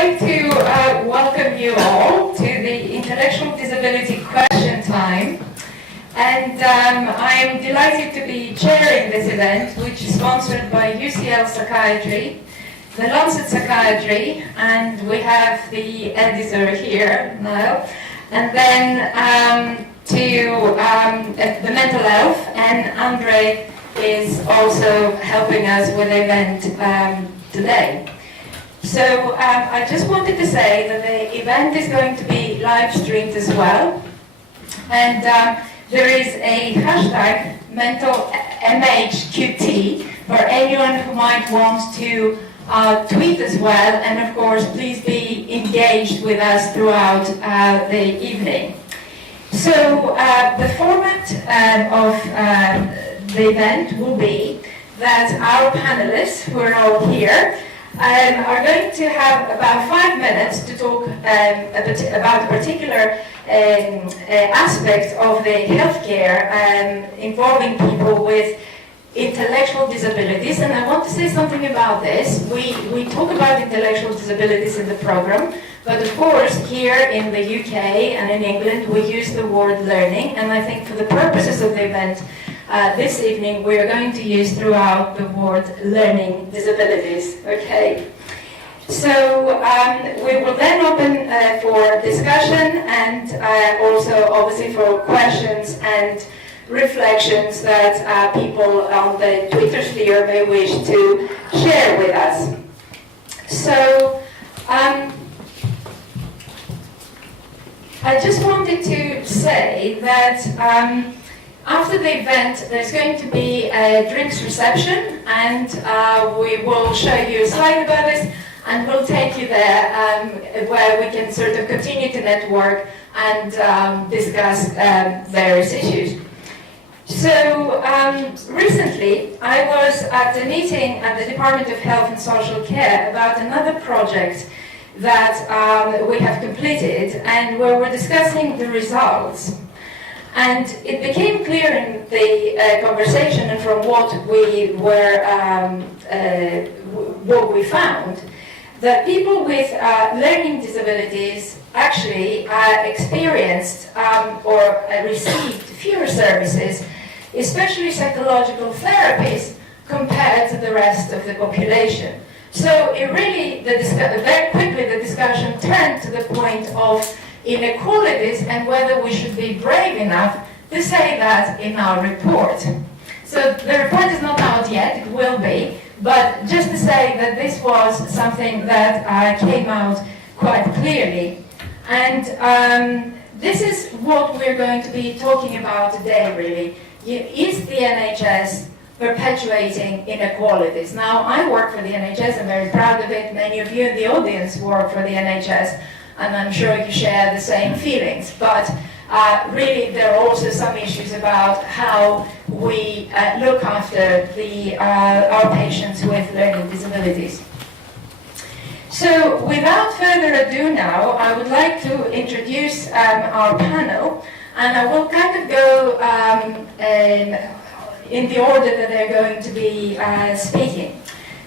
like to welcome you all to the Intellectual Disability Question Time. And I'm delighted to be chairing this event, which is sponsored by UCL Psychiatry, the Lancet Psychiatry, and we have the editor here, Niall, and then the mental health, and Andre is also helping us with the event today. So I just wanted to say that the event is going to be live streamed as well, and there is a hashtag mental MHQT for anyone who might want to tweet as well, and of course please be engaged with us throughout the evening. So the format of the event will be that our panelists, who are all here, are going to have about 5 minutes to talk about a particular aspect of the healthcare involving people with intellectual disabilities. And I want to say something about this. We talk about intellectual disabilities in the program, but of course here in the UK and in England we use the word learning, and I think for the purposes of the event this evening we are going to use throughout the word learning disabilities. Okay? So we will then open for discussion and also obviously for questions and reflections that people on the Twitter sphere may wish to share with us. So I just wanted to say that after the event there's going to be a drinks reception, and we will show you a slide about this, and we'll take you there where we can sort of continue to network and discuss various issues. So recently I was at a meeting at the Department of Health and Social Care about another project that we have completed, and where we're discussing the results. And it became clear in the conversation and from what we were, what we found, that people with learning disabilities actually experienced or received fewer services, especially psychological therapies, compared to the rest of the population. So it really, very quickly the discussion turned to the point of inequalities and whether we should be brave enough to say that in our report. So the report is not out yet, it will be, but just to say that this was something that came out quite clearly. And this is what we're going to be talking about today, really. Is the NHS perpetuating inequalities? Now, I work for the NHS, I'm very proud of it. Many of you in the audience work for the NHS, and I'm sure you share the same feelings. But really, there are also some issues about how we look after our patients with learning disabilities. So, without further ado now, I would like to introduce our panel, and I will kind of go in the order that they're going to be speaking.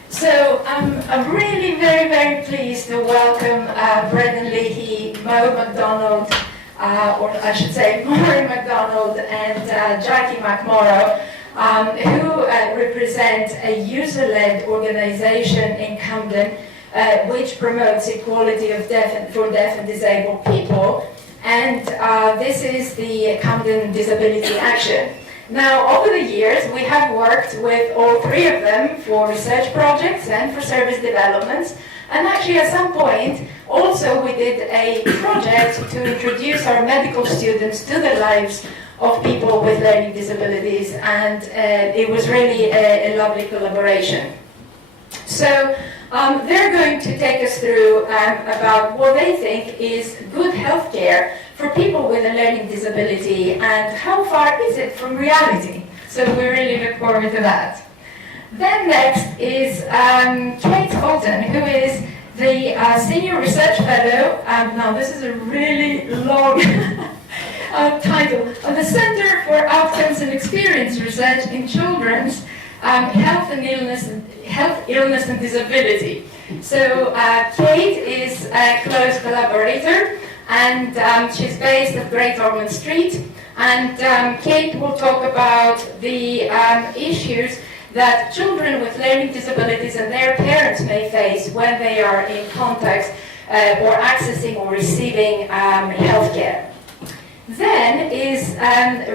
So I'm really very, very pleased to welcome Brendan Leahy, Mo MacDonald, or I should say Maury MacDonald, and Jackie McMorrow, who represent a user-led organization in Camden which promotes equality of for deaf and disabled people. And this is the Camden Disability Action. Now, over the years, we have worked with all three of them for research projects and for service developments. And actually, at some point, also we did a project to introduce our medical students to the lives of people with learning disabilities. And it was really a lovely collaboration. So they're going to take us through about what they think is good healthcare for people with a learning disability and how far is it from reality. So we really look forward to that. Then next is Kate Holton, who is the Senior Research Fellow, now this is a really long title, of the Center for Outcomes and Experience Research in Children's Health, Illness and Disability. So Kate is a close collaborator, and she's based at Great Ormond Street. And Kate will talk about the issues that children with learning disabilities and their parents may face when they are in contact or accessing or receiving healthcare. Then is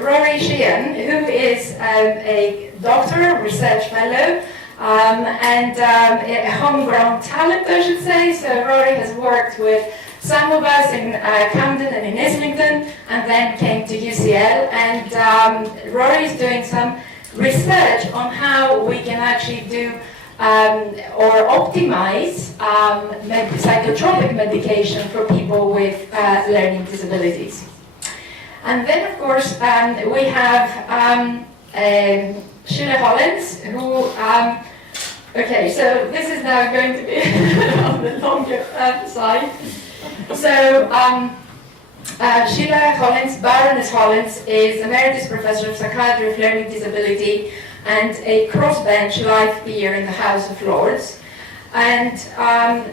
Rory Sheehan, who is a doctor, research fellow, and a homegrown talent, I should say. So Rory has worked with some of us in Camden and in Islington, and then came to UCL. And Rory is doing some research on how we can actually do or optimize psychotropic medication for people with learning disabilities. And then, of course, we have Sheila Hollins, who, okay, so this is now going to be on the longer side. So, Sheila Hollins, Baroness Hollins, is Emeritus Professor of Psychiatry of Learning Disability and a crossbench life peer in the House of Lords. And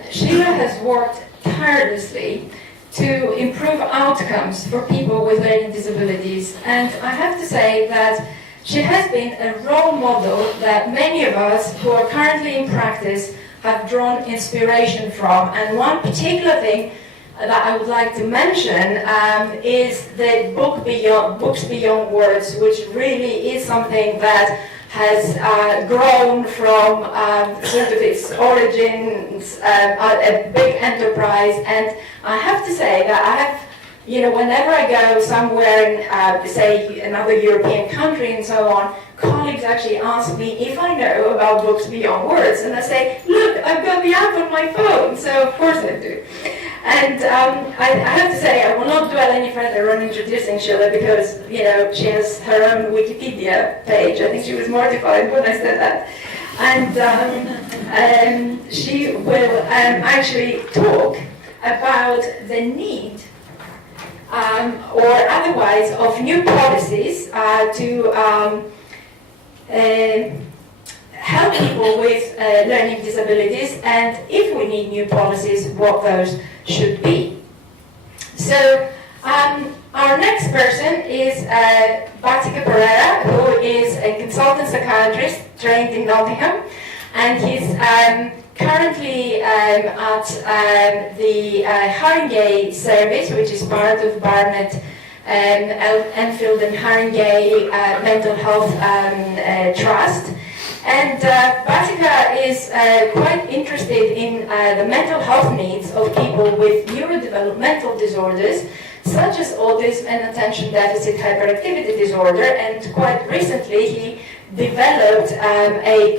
Sheila has worked tirelessly to improve outcomes for people with learning disabilities. And I have to say that she has been a role model that many of us who are currently in practice have drawn inspiration from. And one particular thing that I would like to mention is the Books Beyond Words, which really is something that has grown from sort of its origins, a big enterprise. And I have to say that I have, whenever I go somewhere in, say, another European country and so on, colleagues actually ask me if I know about Books Beyond Words. And I say, look, I've got the app on my phone, so of course I do. And I have to say, I will not dwell any further on introducing Sheila because, she has her own Wikipedia page. I think she was mortified when I said that. And she will actually talk about the need or otherwise of new policies to help people with learning disabilities, and if we need new policies, what those should be. So our next person is Batika Pereira, who is a consultant psychiatrist trained in Nottingham, and he's currently at the Haringey service, which is part of Barnet, Enfield and Haringey Mental Health Trust. And Batika is quite interested in the mental health needs of people with neurodevelopmental disorders, such as autism and attention deficit hyperactivity disorder. And quite recently, he developed a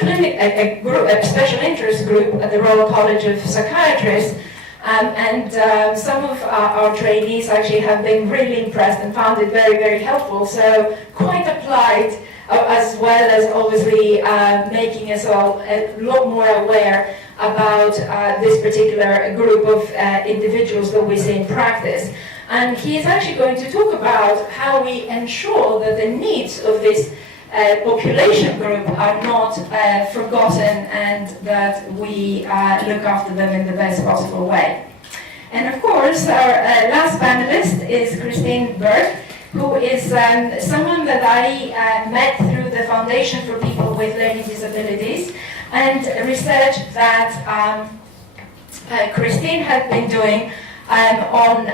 special interest group at the Royal College of Psychiatrists. And some of our trainees actually have been really impressed and found it very, very helpful. So quite applied, as well as obviously making us all a lot more aware about this particular group of individuals that we see in practice. And he is actually going to talk about how we ensure that the needs of this population group are not forgotten and that we look after them in the best possible way. And of course, our last panelist is Christine Burke, who is someone that I met through the Foundation for People with Learning Disabilities, and research that Christine had been doing on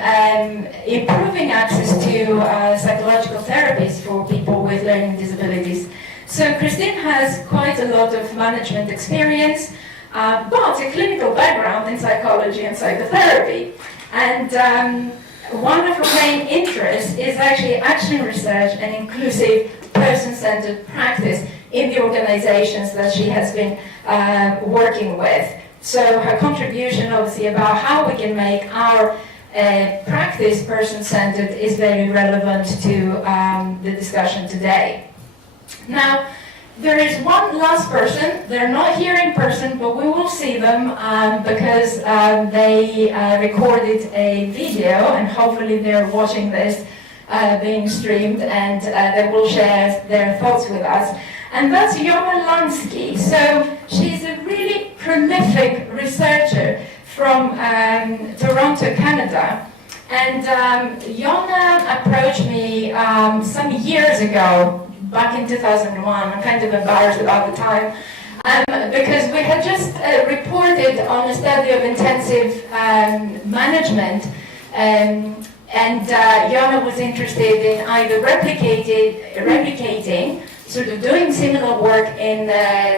improving access to psychological therapies for people with learning disabilities. So Christine has quite a lot of management experience, but a clinical background in psychology and psychotherapy. And one of her main interests is actually action research and inclusive person-centered practice in the organizations that she has been working with. So her contribution, obviously, about how we can make our practice person-centered is very relevant to the discussion today. Now, there is one last person. They're not here in person, but we will see them because they recorded a video, and hopefully they're watching this being streamed, and they will share their thoughts with us. And that's Jonna Lansky. So she's a really prolific researcher from Toronto, Canada. And Jonna approached me some years ago, back in 2001. I'm kind of embarrassed about the time, because we had just reported on a study of intensive management, and Jonna was interested in either replicating, sort of doing similar work in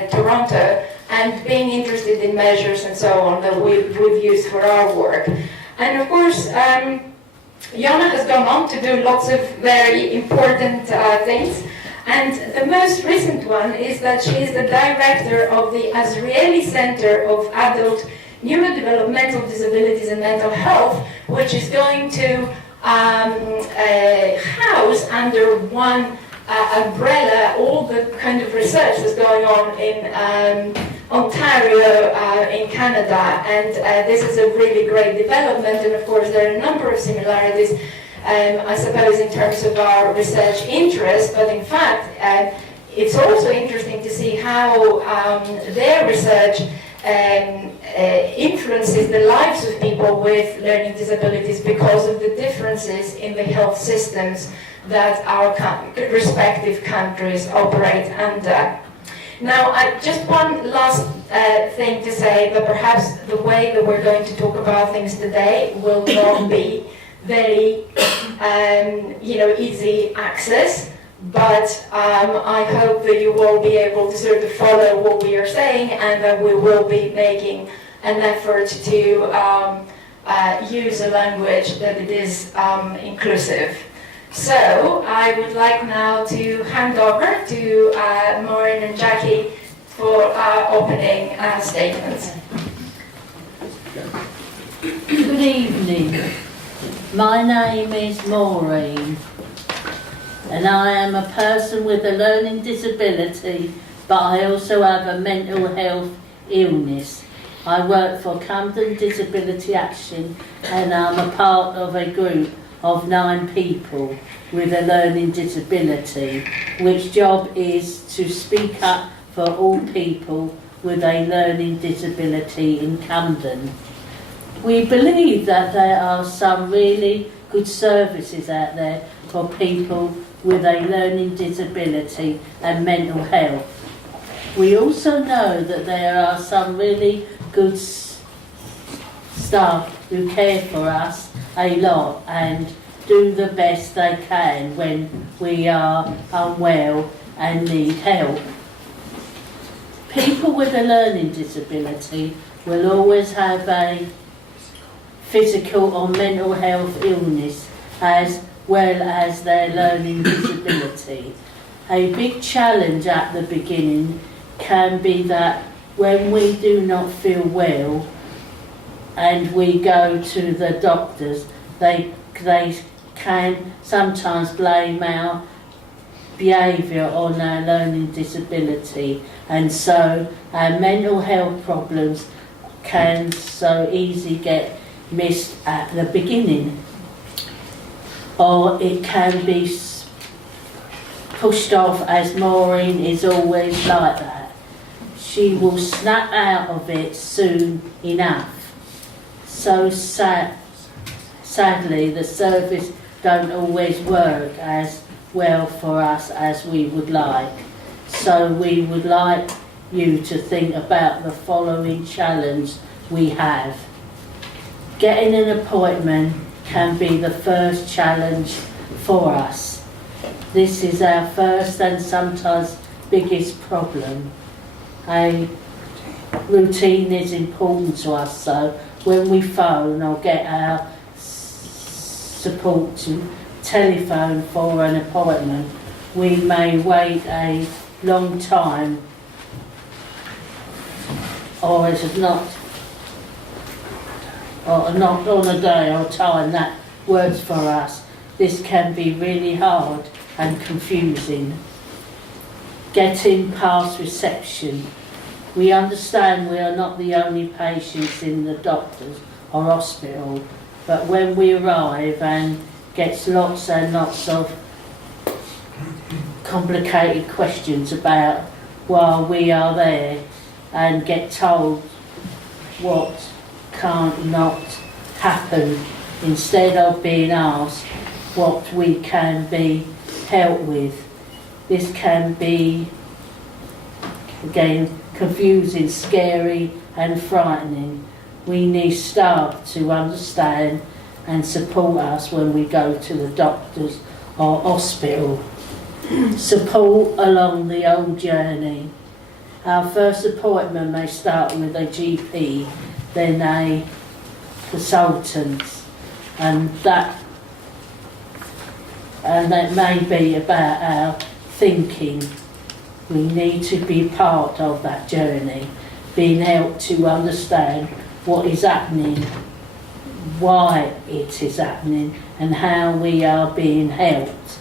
Toronto, and being interested in measures and so on that we've used for our work. And of course, Jonna has gone on to do lots of very important things. And the most recent one is that she is the director of the Azrieli Center of Adult Neurodevelopmental Disabilities and Mental Health, which is going to house under one umbrella all the kind of research that's going on in Ontario in Canada. And this is a really great development, and of course there are a number of similarities, I suppose, in terms of our research interest, but in fact it's also interesting to see how their research influences the lives of people with learning disabilities because of the differences in the health systems that our respective countries operate under. Now, just one last thing to say, that perhaps the way that we're going to talk about things today will not be very easy access, but I hope that you will be able to sort of follow what we are saying, and that we will be making an effort to use a language that it is inclusive. So I would like now to hand over to Maureen and Jackie for opening statements. Good evening. My name is Maureen, and I am a person with a learning disability, but I also have a mental health illness. I work for Camden Disability Action, and I'm a part of a group of 9 people with a learning disability, which job is to speak up for all people with a learning disability in Camden. We believe that there are some really good services out there for people with a learning disability and mental health. We also know that there are some really good staff who care for us a lot and do the best they can when we are unwell and need help. People with a learning disability will always have a physical or mental health illness as well as their learning disability. A big challenge at the beginning can be that when we do not feel well and we go to the doctors, they can sometimes blame our behaviour on our learning disability, and so our mental health problems can so easily get missed at the beginning, or it can be pushed off, as Maureen is always like that. She will snap out of it soon enough. So sadly, the service don't always work as well for us as we would like. So we would like you to think about the following challenge we have. Getting an appointment can be the first challenge for us. This is our first and sometimes biggest problem. A routine is important to us, so when we phone or get our support to telephone for an appointment, we may wait a long time, or it is not on a day or time that works for us. This can be really hard and confusing. Getting past reception. We understand we are not the only patients in the doctor's or hospital, but when we arrive and get lots and lots of complicated questions about while we are there, and get told what can't not happen instead of being asked what we can be helped with. This can be, again, confusing, scary and frightening. We need staff to understand and support us when we go to the doctors or hospital. Support along the old journey. Our first appointment may start with a GP, then a consultant, and that may be about our thinking. We need to be part of that journey, being helped to understand what is happening, why it is happening, and how we are being helped.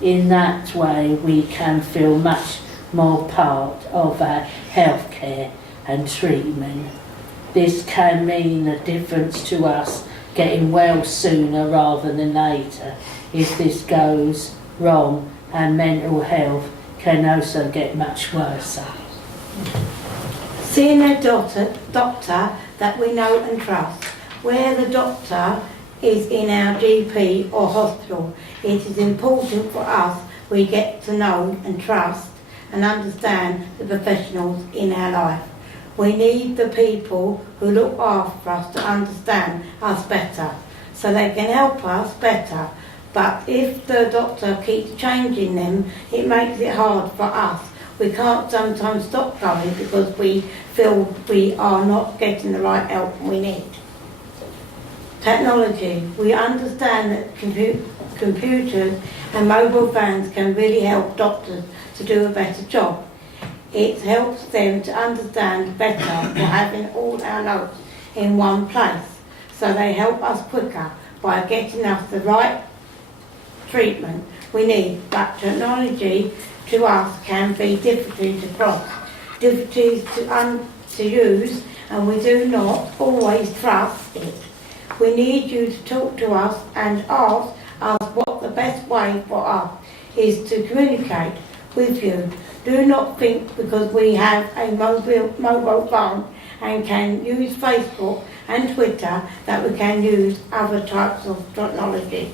In that way we can feel much more part of our healthcare and treatment. This can mean a difference to us getting well sooner rather than later. If this goes wrong, our mental health can also get much worse. Seeing a doctor that we know and trust. Where the doctor is in our GP or hospital, it is important for us we get to know and trust and understand the professionals in our life. We need the people who look after us to understand us better, so they can help us better. But if the doctor keeps changing them, it makes it hard for us. We can't sometimes stop going because we feel we are not getting the right help we need. Technology. We understand that computers and mobile phones can really help doctors to do a better job. It helps them to understand better for having all our notes in one place. So they help us quicker by getting us the right treatment we need. But technology to us can be difficult to cross, difficult to use, and we do not always trust it. We need you to talk to us and ask us what the best way for us is to communicate with you. Do not think because we have a mobile phone and can use Facebook and Twitter that we can use other types of technology.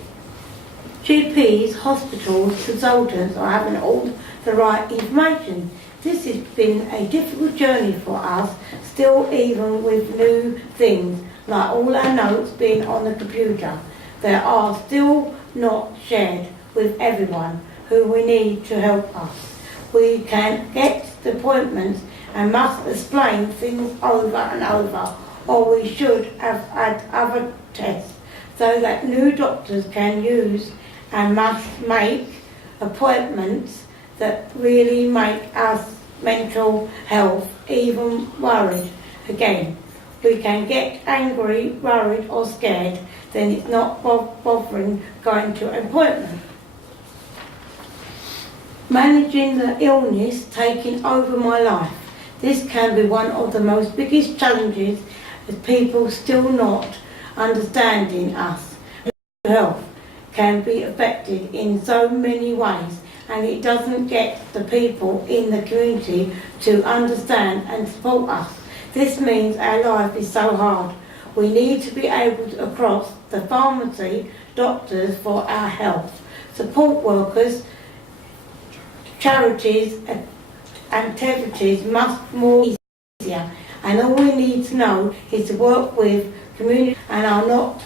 GPs, hospitals, consultants are having all the right information. This has been a difficult journey for us, still even with new things, like all our notes being on the computer. They are still not shared with everyone who we need to help us. We can get the appointments and must explain things over and over, or we should have had other tests so that new doctors can use and must make appointments that really make us mental health even worried again. We can get angry, worried or scared, then it's not bothering going to an appointment. Managing the illness taking over my life. This can be one of the most biggest challenges as people still not understanding us. Mental health can be affected in so many ways, and it doesn't get the people in the community to understand and support us. This means our life is so hard. We need to be able to cross the pharmacy, doctors for our health, support workers, charities and activities must more easier. And all we need to know is to work with community and are not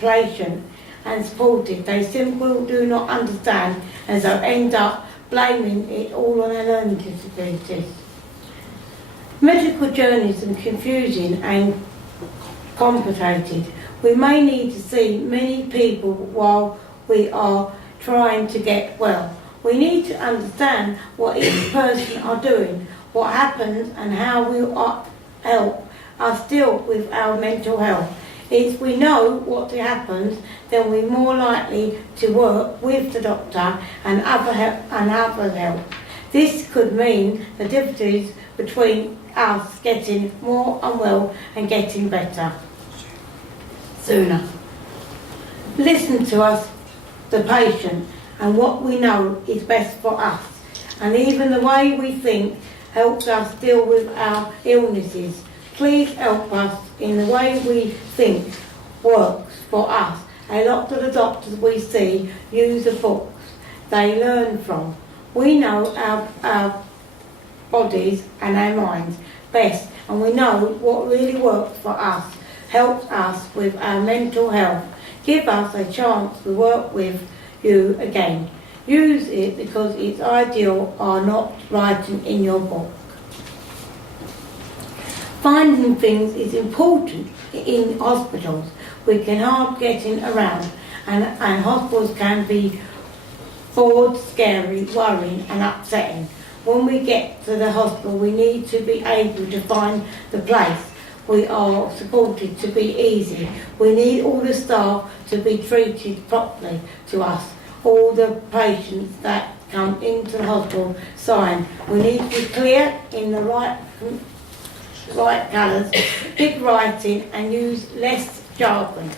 patient and supportive. They simply do not understand and so end up blaming it all on their learning disabilities. Medical journeys are confusing and complicated. We may need to see many people while we are trying to get well. We need to understand what each person are doing, what happens and how we help us deal with our mental health. If we know what happens, then we're more likely to work with the doctor and other help. This could mean the difficulties between us getting more unwell and getting better sooner. Listen to us, the patient, and what we know is best for us. And even the way we think helps us deal with our illnesses. Please help us in the way we think works for us. A lot of the doctors we see use the books they learn from. We know our bodies and our minds best, and we know what really works for us, helps us with our mental health. Give us a chance to work with you again. Use it because it's ideal or not writing in your book. Finding things is important in hospitals. We can hard getting around, and hospitals can be bored, scary, worrying and upsetting. When we get to the hospital, we need to be able to find the place we are supported to be easy. We need all the staff to be treated properly to us. All the patients that come into the hospital sign. We need to be clear in the right colours, big writing and use less jargon.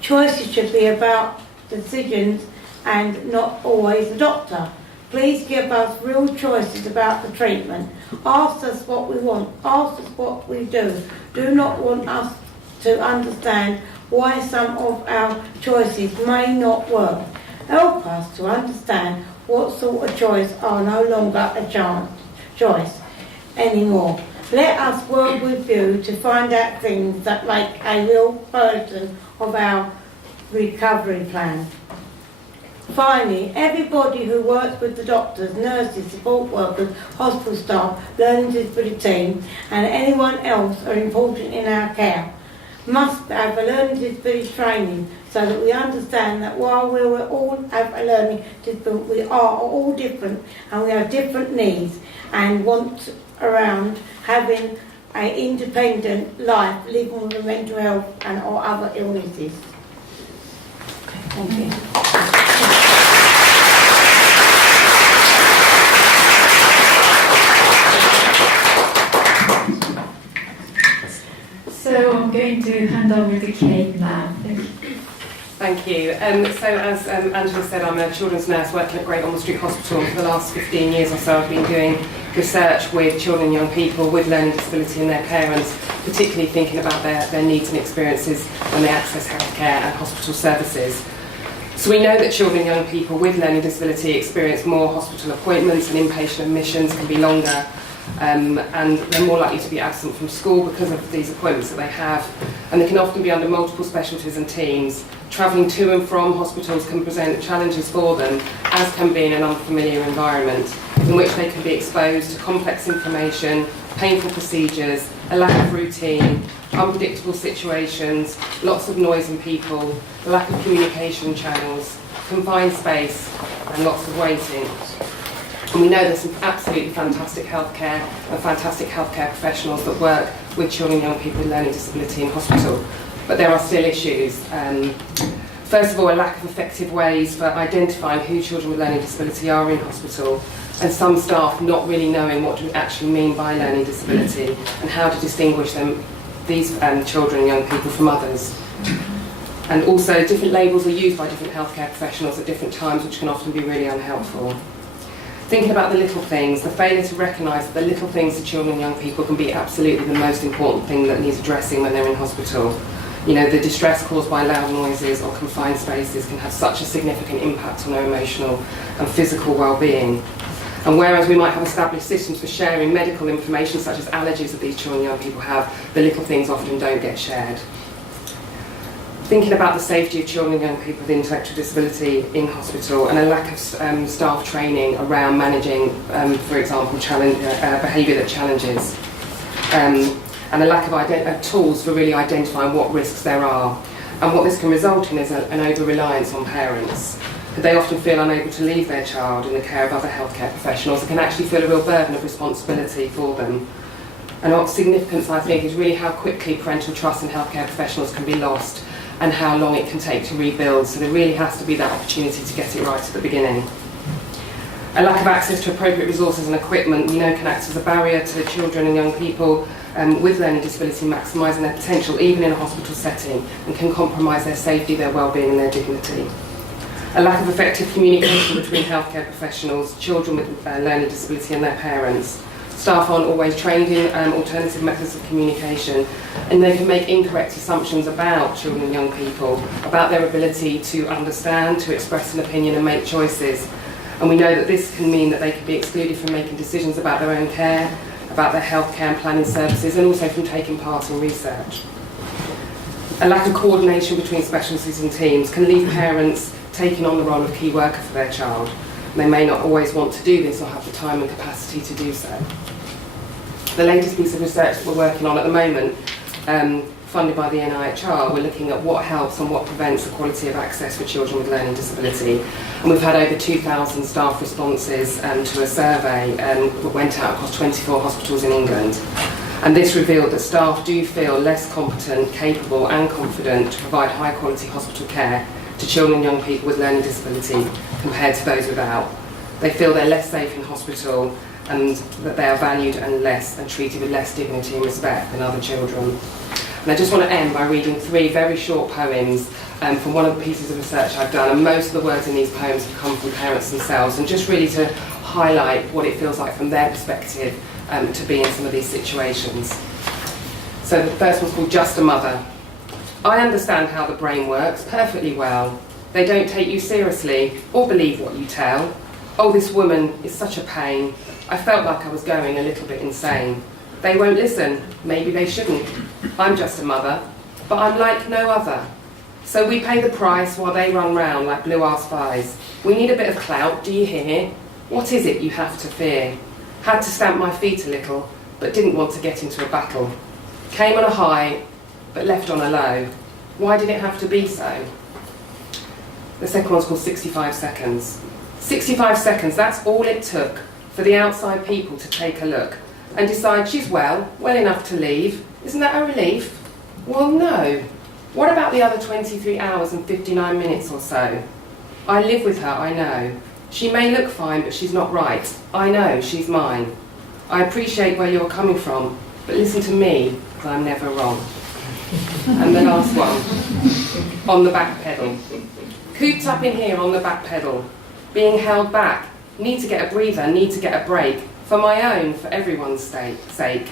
Choices should be about decisions and not always the doctor. Please give us real choices about the treatment. Ask us what we want. Ask us what we do. Do not want us to understand why some of our choices may not work. Help us to understand what sort of choice are no longer a choice anymore. Let us work with you to find out things that make a real person of our recovery plan. Finally, everybody who works with the doctors, nurses, support workers, hospital staff, learning disability team and anyone else are important in our care. Must have a learning disability training so that we understand that while we will all have a learning disability, we are all different and we have different needs and want around having an independent life, living with mental health and or other illnesses. Thank you. So I'm going to hand over to Kate now. Thank you. Thank you. So as Angela said, I'm a children's nurse working at Great Ormond Street Hospital. For the last 15 years or so I've been doing research with children and young people with learning disability and their parents, particularly thinking about their needs and experiences when they access healthcare and hospital services. So we know that children and young people with learning disability experience more hospital appointments and inpatient admissions can be longer, and they're more likely to be absent from school because of these appointments that they have, and they can often be under multiple specialties and teams. Travelling to and from hospitals can present challenges for them, as can be in an unfamiliar environment, in which they can be exposed to complex information, painful procedures, a lack of routine, unpredictable situations, lots of noise and people, a lack of communication channels, confined space, and lots of waiting. And we know there's some absolutely fantastic healthcare and fantastic healthcare professionals that work with children and young people with learning disability in hospital, but there are still issues. First of all, a lack of effective ways for identifying who children with learning disability are in hospital, and some staff not really knowing what we actually mean by learning disability and how to distinguish these children and young people from others. And also, different labels are used by different healthcare professionals at different times, which can often be really unhelpful. Thinking about the little things, the failure to recognise that the little things to children and young people can be absolutely the most important thing that needs addressing when they're in hospital. You know, the distress caused by loud noises or confined spaces can have such a significant impact on their emotional and physical well-being. And whereas we might have established systems for sharing medical information such as allergies that these children and young people have, the little things often don't get shared. Thinking about the safety of children and young people with intellectual disability in hospital, and a lack of staff training around managing, for example, behaviour that challenges, and a lack of tools for really identifying what risks there are. And what this can result in is an over-reliance on parents. They often feel unable to leave their child in the care of other healthcare professionals and can actually feel a real burden of responsibility for them. And of significance, I think, is really how quickly parental trust in healthcare professionals can be lost and how long it can take to rebuild. So there really has to be that opportunity to get it right at the beginning. A lack of access to appropriate resources and equipment, we know, can act as a barrier to children and young people with learning disability maximising their potential even in a hospital setting, and can compromise their safety, their well-being and their dignity. A lack of effective communication between healthcare professionals, children with learning disability and their parents, Staff aren't always trained in alternative methods of communication, and they can make incorrect assumptions about children and young people, about their ability to understand, to express an opinion and make choices. And we know that this can mean that they can be excluded from making decisions about their own care, about their healthcare and planning services, and also from taking part in research. A lack of coordination between specialties and teams can leave parents taking on the role of key worker for their child. They may not always want to do this or have the time and capacity to do so. The latest piece of research that we're working on at the moment, funded by the NIHR, we're looking at what helps and what prevents equality of access for children with learning disability. And we've had over 2,000 staff responses to a survey that went out across 24 hospitals in England. And this revealed that staff do feel less competent, capable and confident to provide high quality hospital care to children and young people with learning disability compared to those without. They feel they're less safe in hospital and that they are valued and treated with less dignity and respect than other children. And I just want to end by reading 3 very short poems from one of the pieces of research I've done, and most of the words in these poems have come from parents themselves, and just really to highlight what it feels like from their perspective to be in some of these situations. So the first one's called Just a Mother. I understand how the brain works perfectly well. They don't take you seriously or believe what you tell. Oh, this woman is such a pain. I felt like I was going a little bit insane. They won't listen. Maybe they shouldn't. I'm just a mother, but I'm like no other. So we pay the price while they run round like blue-ass spies. We need a bit of clout, do you hear? What is it you have to fear? Had to stamp my feet a little, but didn't want to get into a battle. Came on a high, but left on a low. Why did it have to be so? The second one's called 65 seconds. 65 seconds, that's all it took for the outside people to take a look and decide she's well enough to leave. Isn't that a relief? Well, no. What about the other 23 hours and 59 minutes or so? I live with her, I know. She may look fine, but she's not right. I know, she's mine. I appreciate where you're coming from, but listen to me, because I'm never wrong. And the last one, on the back pedal. Cooped up in here on the back pedal, being held back, need to get a breather, need to get a break, for my own, for everyone's sake.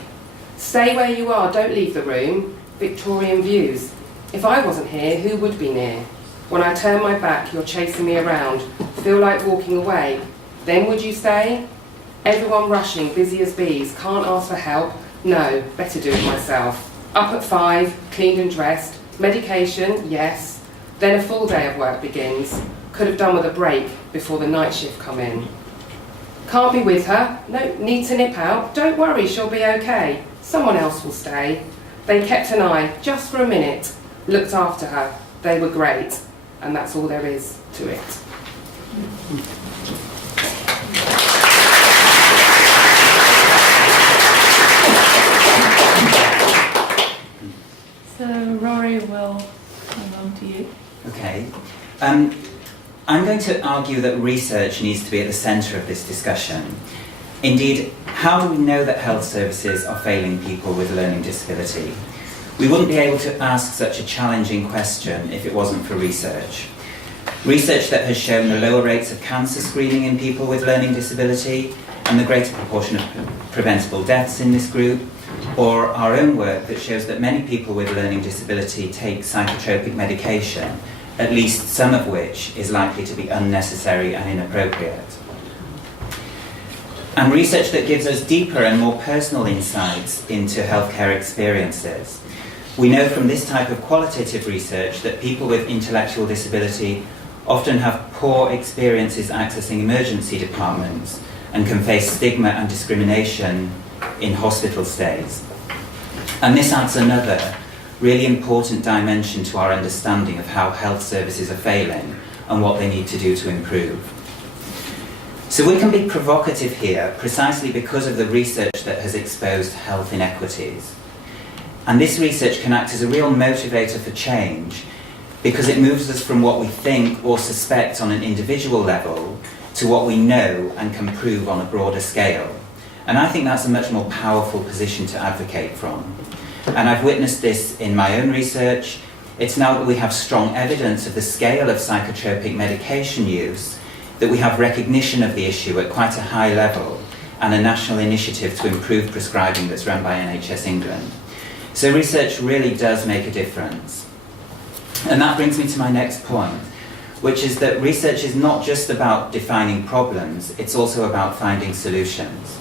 Stay where you are, don't leave the room, Victorian views. If I wasn't here, who would be near? When I turn my back, you're chasing me around, feel like walking away. Then would you stay? Everyone rushing, busy as bees, can't ask for help. No, better do it myself. Up at 5, cleaned and dressed, medication, yes. Then a full day of work begins. Could have done with a break before the night shift come in. Can't be with her, no, need to nip out. Don't worry, she'll be okay. Someone else will stay. They kept an eye, just for a minute, looked after her. They were great, and that's all there is to it. So Rory will come on to you. Okay. I'm going to argue that research needs to be at the centre of this discussion. Indeed, how do we know that health services are failing people with learning disability? We wouldn't be able to ask such a challenging question if it wasn't for research. Research that has shown the lower rates of cancer screening in people with learning disability and the greater proportion of preventable deaths in this group, or our own work that shows that many people with learning disability take psychotropic medication, at least some of which is likely to be unnecessary and inappropriate. And research that gives us deeper and more personal insights into healthcare experiences. We know from this type of qualitative research that people with intellectual disability often have poor experiences accessing emergency departments and can face stigma and discrimination in hospital stays. And this adds another really important dimension to our understanding of how health services are failing and what they need to do to improve. So we can be provocative here precisely because of the research that has exposed health inequities. And this research can act as a real motivator for change because it moves us from what we think or suspect on an individual level to what we know and can prove on a broader scale. And I think that's a much more powerful position to advocate from. And I've witnessed this in my own research. It's now that we have strong evidence of the scale of psychotropic medication use that we have recognition of the issue at quite a high level, and a national initiative to improve prescribing that's run by NHS England. So research really does make a difference. And that brings me to my next point, which is that research is not just about defining problems, it's also about finding solutions.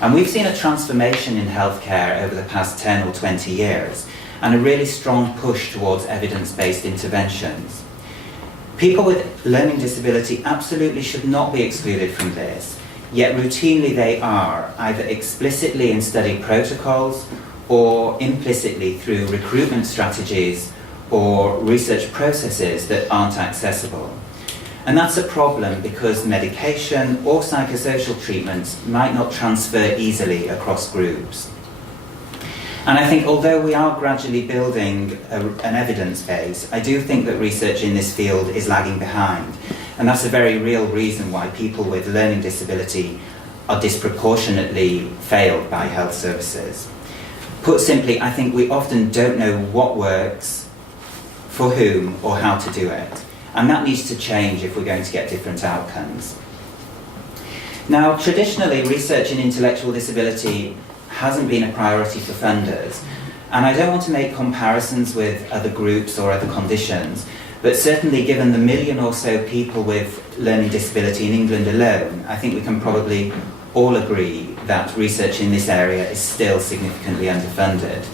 And we've seen a transformation in healthcare over the past 10 or 20 years, and a really strong push towards evidence-based interventions. People with learning disability absolutely should not be excluded from this, yet routinely they are, either explicitly in study protocols or implicitly through recruitment strategies or research processes that aren't accessible. And that's a problem because medication or psychosocial treatments might not transfer easily across groups. And I think although we are gradually building an evidence base, I do think that research in this field is lagging behind. And that's a very real reason why people with learning disability are disproportionately failed by health services. Put simply, I think we often don't know what works, for whom, or how to do it. And that needs to change if we're going to get different outcomes. Now, traditionally, research in intellectual disability hasn't been a priority for funders. And I don't want to make comparisons with other groups or other conditions, but certainly given the 1 million or so people with learning disability in England alone, I think we can probably all agree that research in this area is still significantly underfunded.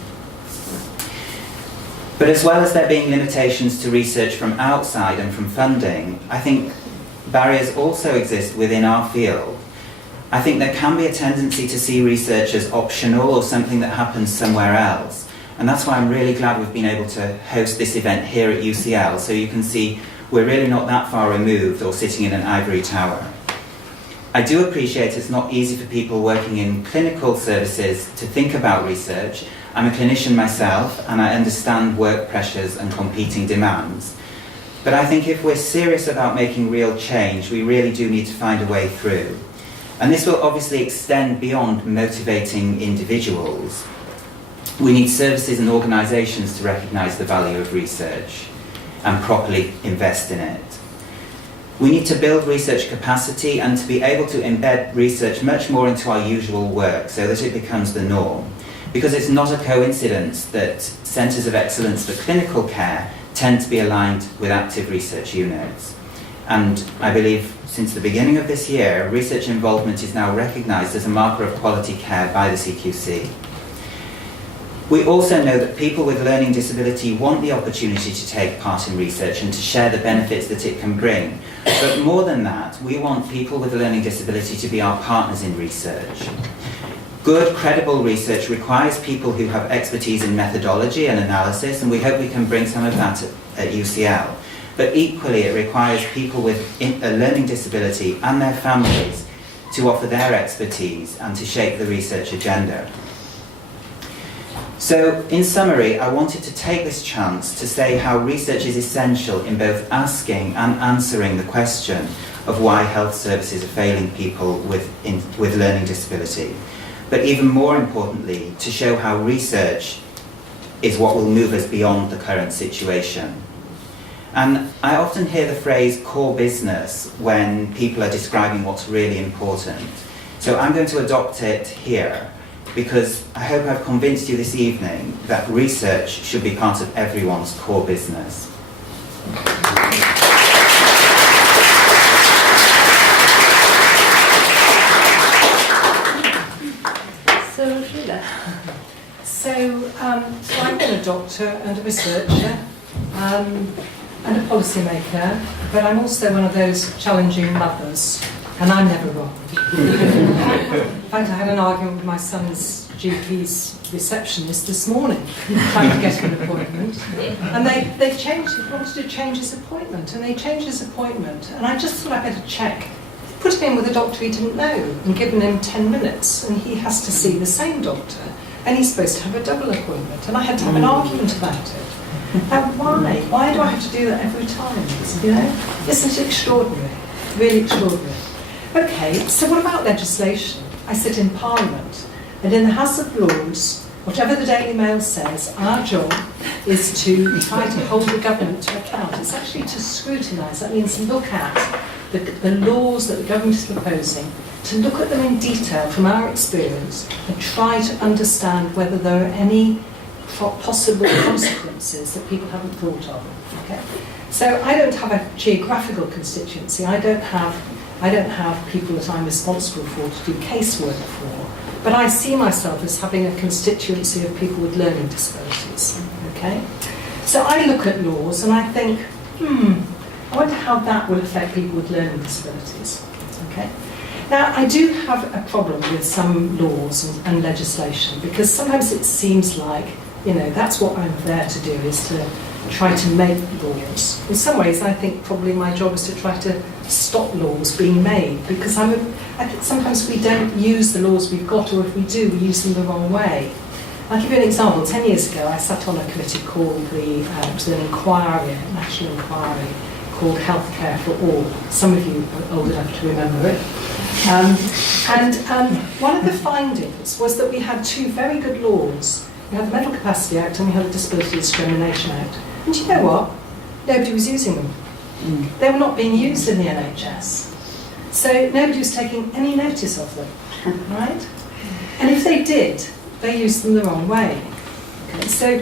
But as well as there being limitations to research from outside and from funding, I think barriers also exist within our field. I think there can be a tendency to see research as optional or something that happens somewhere else. And that's why I'm really glad we've been able to host this event here at UCL, so you can see we're really not that far removed or sitting in an ivory tower. I do appreciate it's not easy for people working in clinical services to think about research. I'm a clinician myself, and I understand work pressures and competing demands. But I think if we're serious about making real change, we really do need to find a way through. And this will obviously extend beyond motivating individuals. We need services and organisations to recognise the value of research and properly invest in it. We need to build research capacity and to be able to embed research much more into our usual work so that it becomes the norm. Because it's not a coincidence that centres of excellence for clinical care tend to be aligned with active research units. And I believe since the beginning of this year, research involvement is now recognised as a marker of quality care by the CQC. We also know that people with learning disability want the opportunity to take part in research and to share the benefits that it can bring. But more than that, we want people with a learning disability to be our partners in research. Good, credible research requires people who have expertise in methodology and analysis, and we hope we can bring some of that at UCL. But equally, it requires people with a learning disability and their families to offer their expertise and to shape the research agenda. So, in summary, I wanted to take this chance to say how research is essential in both asking and answering the question of why health services are failing people with learning disability. But even more importantly, to show how research is what will move us beyond the current situation. And I often hear the phrase core business when people are describing what's really important. So I'm going to adopt it here, because I hope I've convinced you this evening that research should be part of everyone's core business. So I've been a doctor and a researcher and a policymaker, but I'm also one of those challenging mothers, and I'm never wrong. In fact, I had an argument with my son's GP's receptionist this morning, trying to get him an appointment, and they wanted to change his appointment, and they changed his appointment, and I just thought I'd better check. Put him in with a doctor he didn't know, and given him 10 minutes, and he has to see the same doctor, and he's supposed to have a double appointment, and I had to have an argument about it. And why? Why do I have to do that every time? You know? Isn't it extraordinary? Really extraordinary. Okay, so what about legislation? I sit in Parliament, and in the House of Lords, whatever the Daily Mail says, our job is to try to hold the government to account. It's actually to scrutinise. That means look at the laws that the government is proposing, to look at them in detail from our experience and try to understand whether there are any possible consequences that people haven't thought of. Okay? So I don't have a geographical constituency. I don't have people that I'm responsible for to do casework for, but I see myself as having a constituency of people with learning disabilities. Okay? So I look at laws and I think, I wonder how that will affect people with learning disabilities. Okay? Now, I do have a problem with some laws and legislation, because sometimes it seems like, that's what I'm there to do, is to try to make laws. In some ways, I think probably my job is to try to stop laws being made, because I think sometimes we don't use the laws we've got, or if we do, we use them the wrong way. I'll give you an example. 10 years ago, I sat on a committee called it was an inquiry, a national inquiry, called Healthcare for All. Some of you are old enough to remember it. One of the findings was that we had two very good laws. We had the Mental Capacity Act and we had the Disability Discrimination Act. And do you know what? Nobody was using them. They were not being used in the NHS. So nobody was taking any notice of them, right? And if they did, they used them the wrong way. Okay, so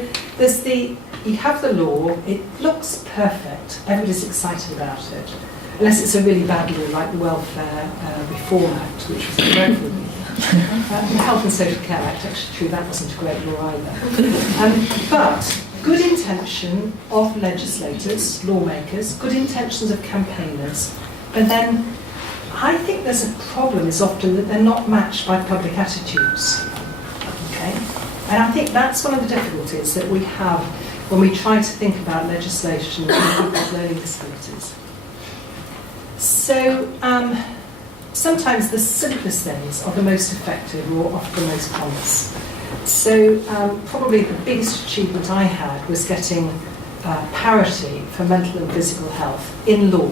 you have the law, it looks perfect, everybody's excited about it, unless it's a really bad law like the Welfare Reform Act, which was a great law. The Health and Social Care Act, actually true, that wasn't a great law either. But good intention of legislators, lawmakers, good intentions of campaigners, but then I think there's a problem is often that they're not matched by public attitudes. Okay? And I think that's one of the difficulties that we have when we try to think about legislation for people with learning disabilities. So sometimes the simplest things are the most effective or offer the most promise. So probably the biggest achievement I had was getting parity for mental and physical health in law.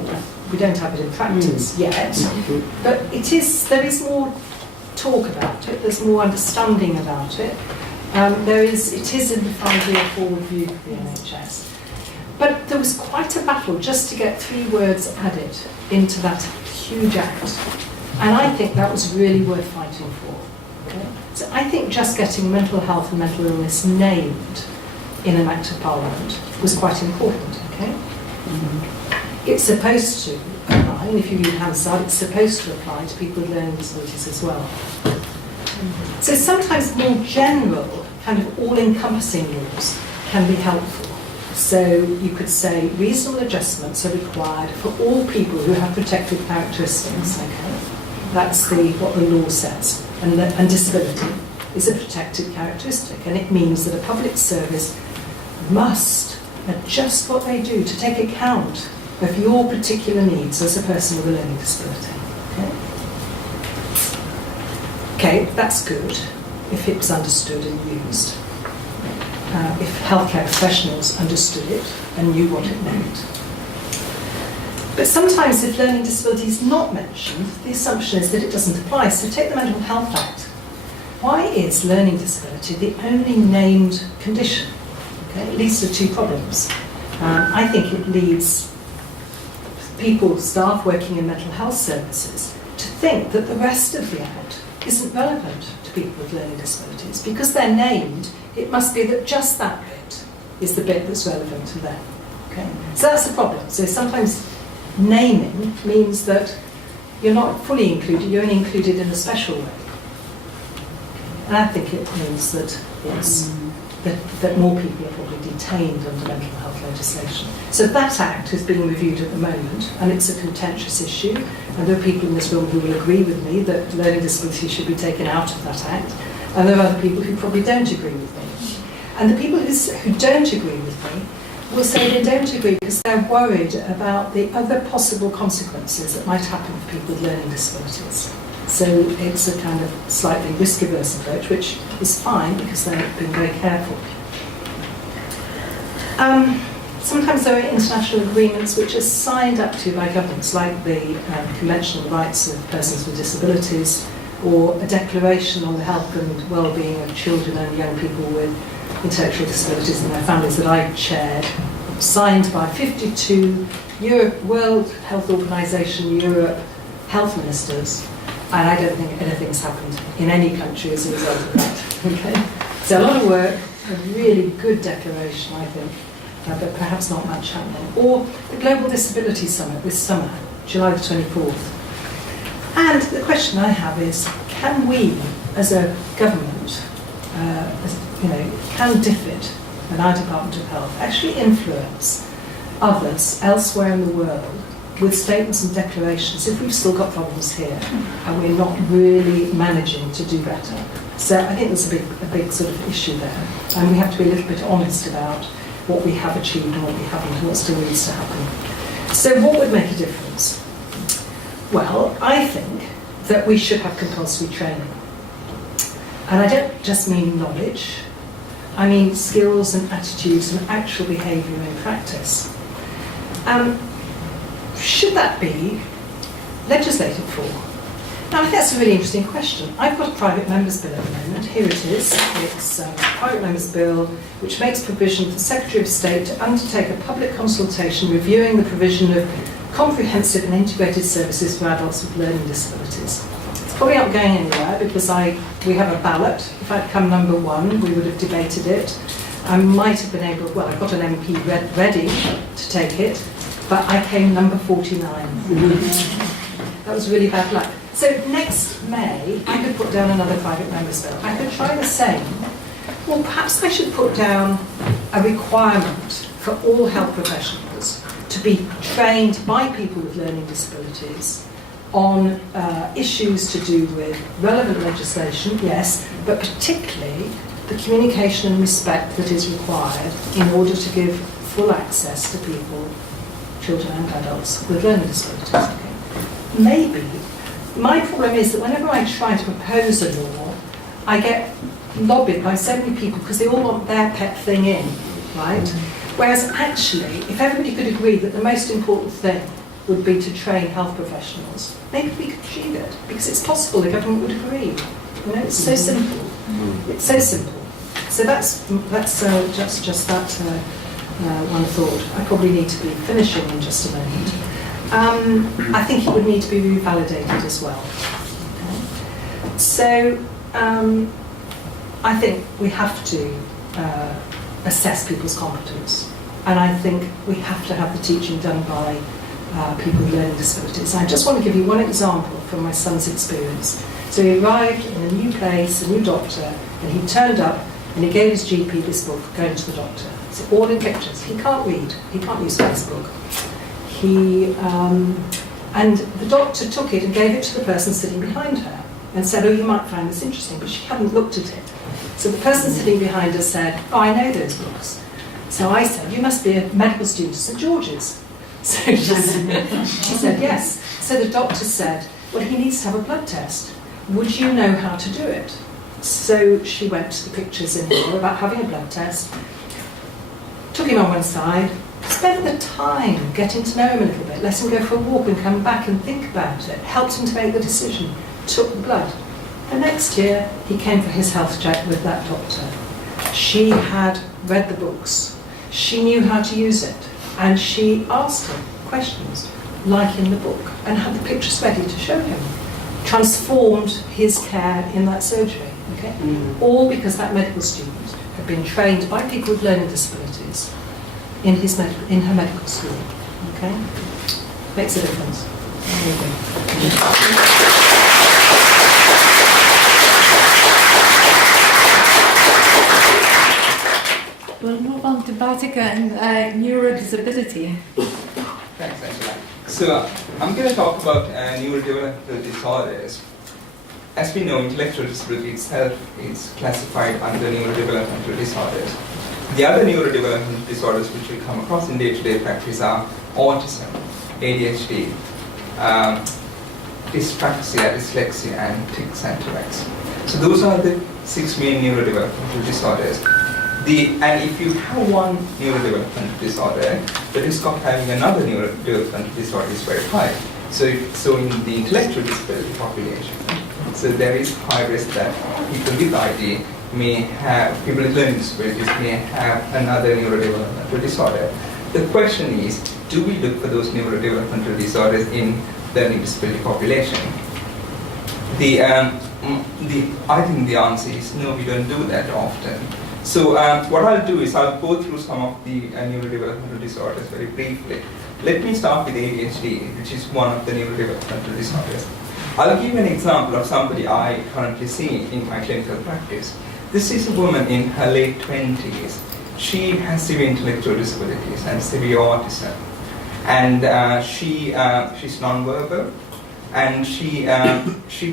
We don't have it in practice yet, but there is more talk about it, there's more understanding about it. It is in the 5-year forward view of the NHS. But there was quite a battle just to get 3 words added into that huge act. And I think that was really worth fighting for. Okay? So I think just getting mental health and mental illness named in an Act of Parliament was quite important. Okay? It's supposed to apply, and if you read Hansard, it's supposed to apply to people with learning disabilities as well. So sometimes more general, kind of all-encompassing laws can be helpful. So you could say reasonable adjustments are required for all people who have protected characteristics. Okay? That's what the law says. And disability is a protected characteristic, and it means that a public service must adjust what they do to take account of your particular needs as a person with a learning disability. Okay, that's good if it was understood and used. If healthcare professionals understood it and knew what it meant. But sometimes if learning disability is not mentioned, the assumption is that it doesn't apply. So take the Mental Health Act. Why is learning disability the only named condition? Okay, it leads to 2 problems. I think it leads people, staff working in mental health services, to think that the rest of the Act isn't relevant to people with learning disabilities. Because they're named, it must be that just that bit is the bit that's relevant to them. Okay? So that's the problem. So sometimes naming means that you're not fully included, you're only included in a special way. And I think it means that that more people are probably detained under mental health legislation. So that Act is being reviewed at the moment, and it's a contentious issue, and there are people in this room who will agree with me that learning disability should be taken out of that Act, and there are other people who probably don't agree with me. And the people who don't agree with me will say they don't agree because they're worried about the other possible consequences that might happen for people with learning disabilities. So it's a kind of slightly risk-averse approach, which is fine because they're being very careful. Sometimes there are international agreements which are signed up to by governments, like the Convention on the Rights of Persons with Disabilities, or a declaration on the health and well-being of children and young people with intellectual disabilities and their families that I chaired, signed by 52 World Health Organization Europe health ministers, And I don't think anything's happened in any country as a result of that. Okay? So a lot of work, a really good declaration, I think, but perhaps not much happening. Or the Global Disability Summit this summer, July the 24th. And the question I have is, can we, as a government, can DFID and our Department of Health actually influence others elsewhere in the world with statements and declarations if we've still got problems here and we're not really managing to do better? So I think there's a big sort of issue there, and we have to be a little bit honest about what we have achieved and what we haven't and what still needs to happen. So what would make a difference? Well, I think that we should have compulsory training. And I don't just mean knowledge, I mean skills and attitudes and actual behaviour in practice. Should that be legislated for? Now, I think that's a really interesting question. I've got a private members' bill at the moment. Here it is. It's a private members' bill which makes provision for the Secretary of State to undertake a public consultation reviewing the provision of comprehensive and integrated services for adults with learning disabilities. It's probably not going anywhere because we have a ballot. If I'd come number one, we would have debated it. I might have been able, well, I've got an MP ready to take it, but I came number 49. That was really bad luck. So next May, I could put down another private members' bill. I could try the same. Well, perhaps I should put down a requirement for all health professionals to be trained by people with learning disabilities on issues to do with relevant legislation, yes, but particularly the communication and respect that is required in order to give full access to people, children and adults with learning disabilities. Okay. Maybe. My problem is that whenever I try to propose a law, I get lobbied by so many people because they all want their pet thing in, right? Whereas actually, if everybody could agree that the most important thing would be to train health professionals, maybe we could achieve it, because it's possible the government would agree. You know, it's so simple. It's so simple. So that's just that one thought. I probably need to be finishing in just a moment. I think it would need to be revalidated as well. Okay. So I think we have to assess people's competence, and I think we have to have the teaching done by people with learning disabilities. I just want to give you one example from my son's experience. So he arrived in a new place, a new doctor, and he turned up and he gave his GP this book, Going to the Doctor. It's all in pictures. He can't read. He can't use Facebook. And the doctor took it and gave it to the person sitting behind her and said, oh, you might find this interesting, but she hadn't looked at it. So the person sitting behind her said, oh, I know those books. So I said, you must be a medical student at St George's. So she said, yes. So the doctor said, well, he needs to have a blood test. Would you know how to do it? So she went to the pictures in here about having a blood test, took him on one side, spent the time getting to know him a little bit, let him go for a walk and come back and think about it, helped him to make the decision, took the blood. The next year, he came for his health check with that doctor. She had read the books. She knew how to use it. And she asked him questions, like in the book, and had the pictures ready to show him. Transformed his care in that surgery. Okay? All because that medical student had been trained by people with learning disabilities in her medical school. Okay? Makes a difference. We'll move on to Batika and neurodisability. Thanks, Angela. So I'm going to talk about neurodevelopmental disorders. As we know, intellectual disability itself is classified under neurodevelopmental disorders. The other neurodevelopmental disorders which we come across in day-to-day practice are autism, ADHD, dyspraxia, dyslexia, and tics and Tourette's. So those are the 6 main neurodevelopmental disorders. And if you have one neurodevelopmental disorder, the risk of having another neurodevelopmental disorder is very high. So in the intellectual disability population, so there is high risk that people with ID people with learning disabilities may have another neurodevelopmental disorder. The question is, do we look for those neurodevelopmental disorders in learning disability population? I think the answer is no, we don't do that often. So what I'll do is I'll go through some of the neurodevelopmental disorders very briefly. Let me start with ADHD, which is one of the neurodevelopmental disorders. I'll give an example of somebody I currently see in my clinical practice. This is a woman in her late 20s. She has severe intellectual disabilities and severe autism. And she's non-verbal, and she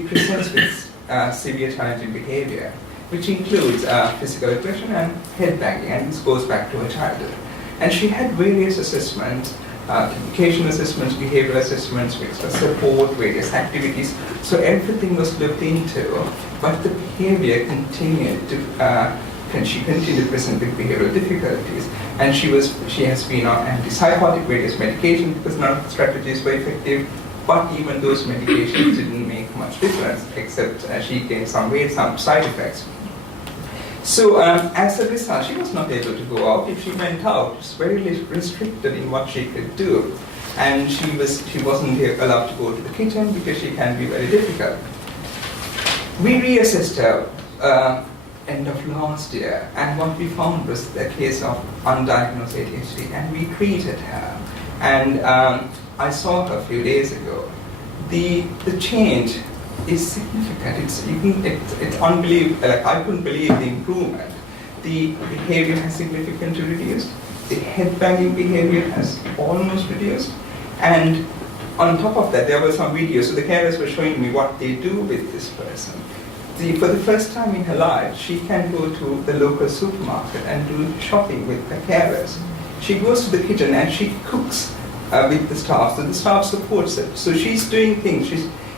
presents with severe challenging behavior, which includes physical aggression and head banging, and this goes back to her childhood. And she had various assessments, communication assessments, behavioral assessments, extra support, various activities. So everything was looked into, but the behavior continued to, she continued to present with behavioral difficulties. And she has been on antipsychotic, various medications, because none of the strategies were effective. But even those medications didn't make much difference, except she gained some weight, some side effects. So as a result, she was not able to go out. If she went out, she was very restricted in what she could do. And she wasn't allowed to go to the kitchen because she can be very difficult. We reassessed her end of last year, and what we found was a case of undiagnosed ADHD, and we treated her. And I saw her a few days ago. The change is significant. It's unbelievable. I couldn't believe the improvement. The behavior has significantly reduced. The head banging behavior has almost reduced. And on top of that, there were some videos. So the carers were showing me what they do with this person. For the first time in her life, she can go to the local supermarket and do shopping with the carers. She goes to the kitchen and she cooks with the staff, so the staff supports it. So she's doing things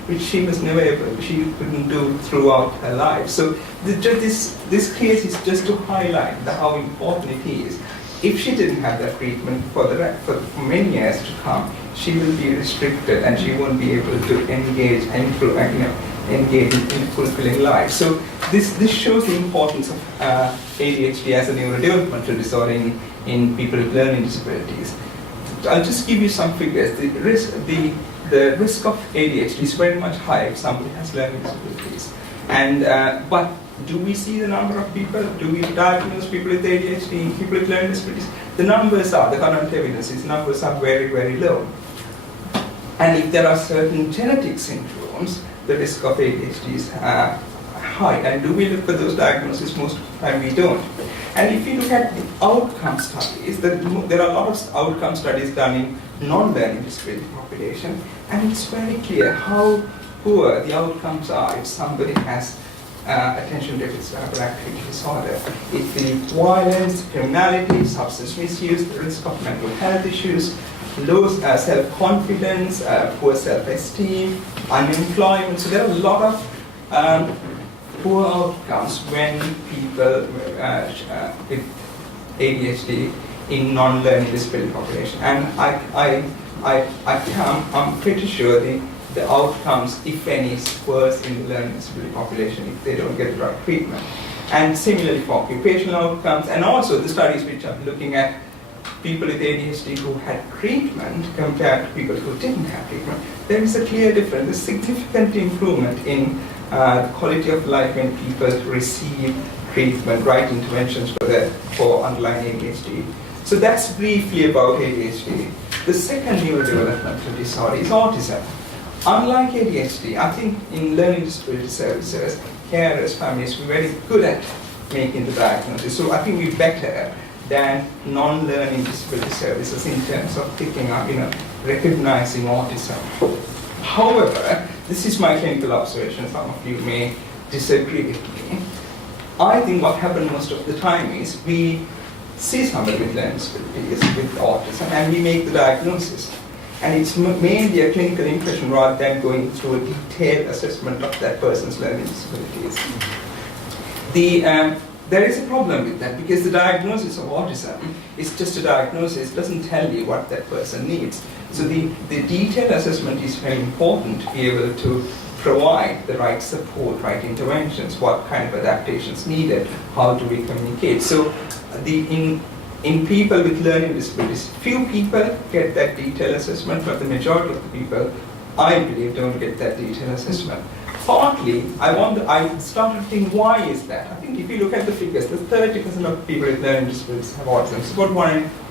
which she was never able, she couldn't do throughout her life. So this case is just to highlight how important it is. If she didn't have that treatment for many years to come, she will be restricted and she won't be able to engage in fulfilling life. So this shows the importance of ADHD as a neurodevelopmental disorder in people with learning disabilities. I'll just give you some figures. The risk of ADHD is very much high if somebody has learning disabilities. And but do we see the number of people? Do we diagnose people with ADHD, people with learning disabilities? The current evidence is numbers are very, very low. And if there are certain genetic syndromes, the risk of ADHD is high. And do we look for those diagnoses? Most of the time we don't. And if you look at the outcome studies, there are a lot of outcome studies done in non-learning disability population, and it's very clear how poor the outcomes are if somebody has attention deficit hyperactivity disorder. If the violence, criminality, substance misuse, the risk of mental health issues, low self-confidence, poor self-esteem, unemployment. So there are a lot of poor outcomes when people with ADHD in non-learning disability population. And I'm pretty sure the outcomes, if any, is worse in the learning disability population if they don't get the right treatment. And similarly for occupational outcomes, and also the studies which are looking at people with ADHD who had treatment compared to people who didn't have treatment, there is a clear difference, a significant improvement in the quality of life when people receive treatment, right interventions for underlying ADHD. So that's briefly about ADHD. The second neurodevelopmental disorder is autism. Unlike ADHD, I think in learning disability services, carers, families, we're very good at making the diagnosis. So I think we're better than non-learning disability services in terms of picking up, recognizing autism. However, this is my clinical observation, some of you may disagree with me. I think what happens most of the time is we see somebody with learning disabilities, with autism, and we make the diagnosis. And it's mainly a clinical impression rather than going through a detailed assessment of that person's learning disabilities. There is a problem with that because the diagnosis of autism is just a diagnosis, it doesn't tell you what that person needs. So the detailed assessment is very important to be able to provide the right support, right interventions, what kind of adaptations needed, how do we communicate. So in people with learning disabilities, few people get that detailed assessment, but the majority of the people, I believe, don't get that detailed assessment. Partly, I started thinking, why is that? I think if you look at the figures, the 30% of people with learning disabilities have autism. It's about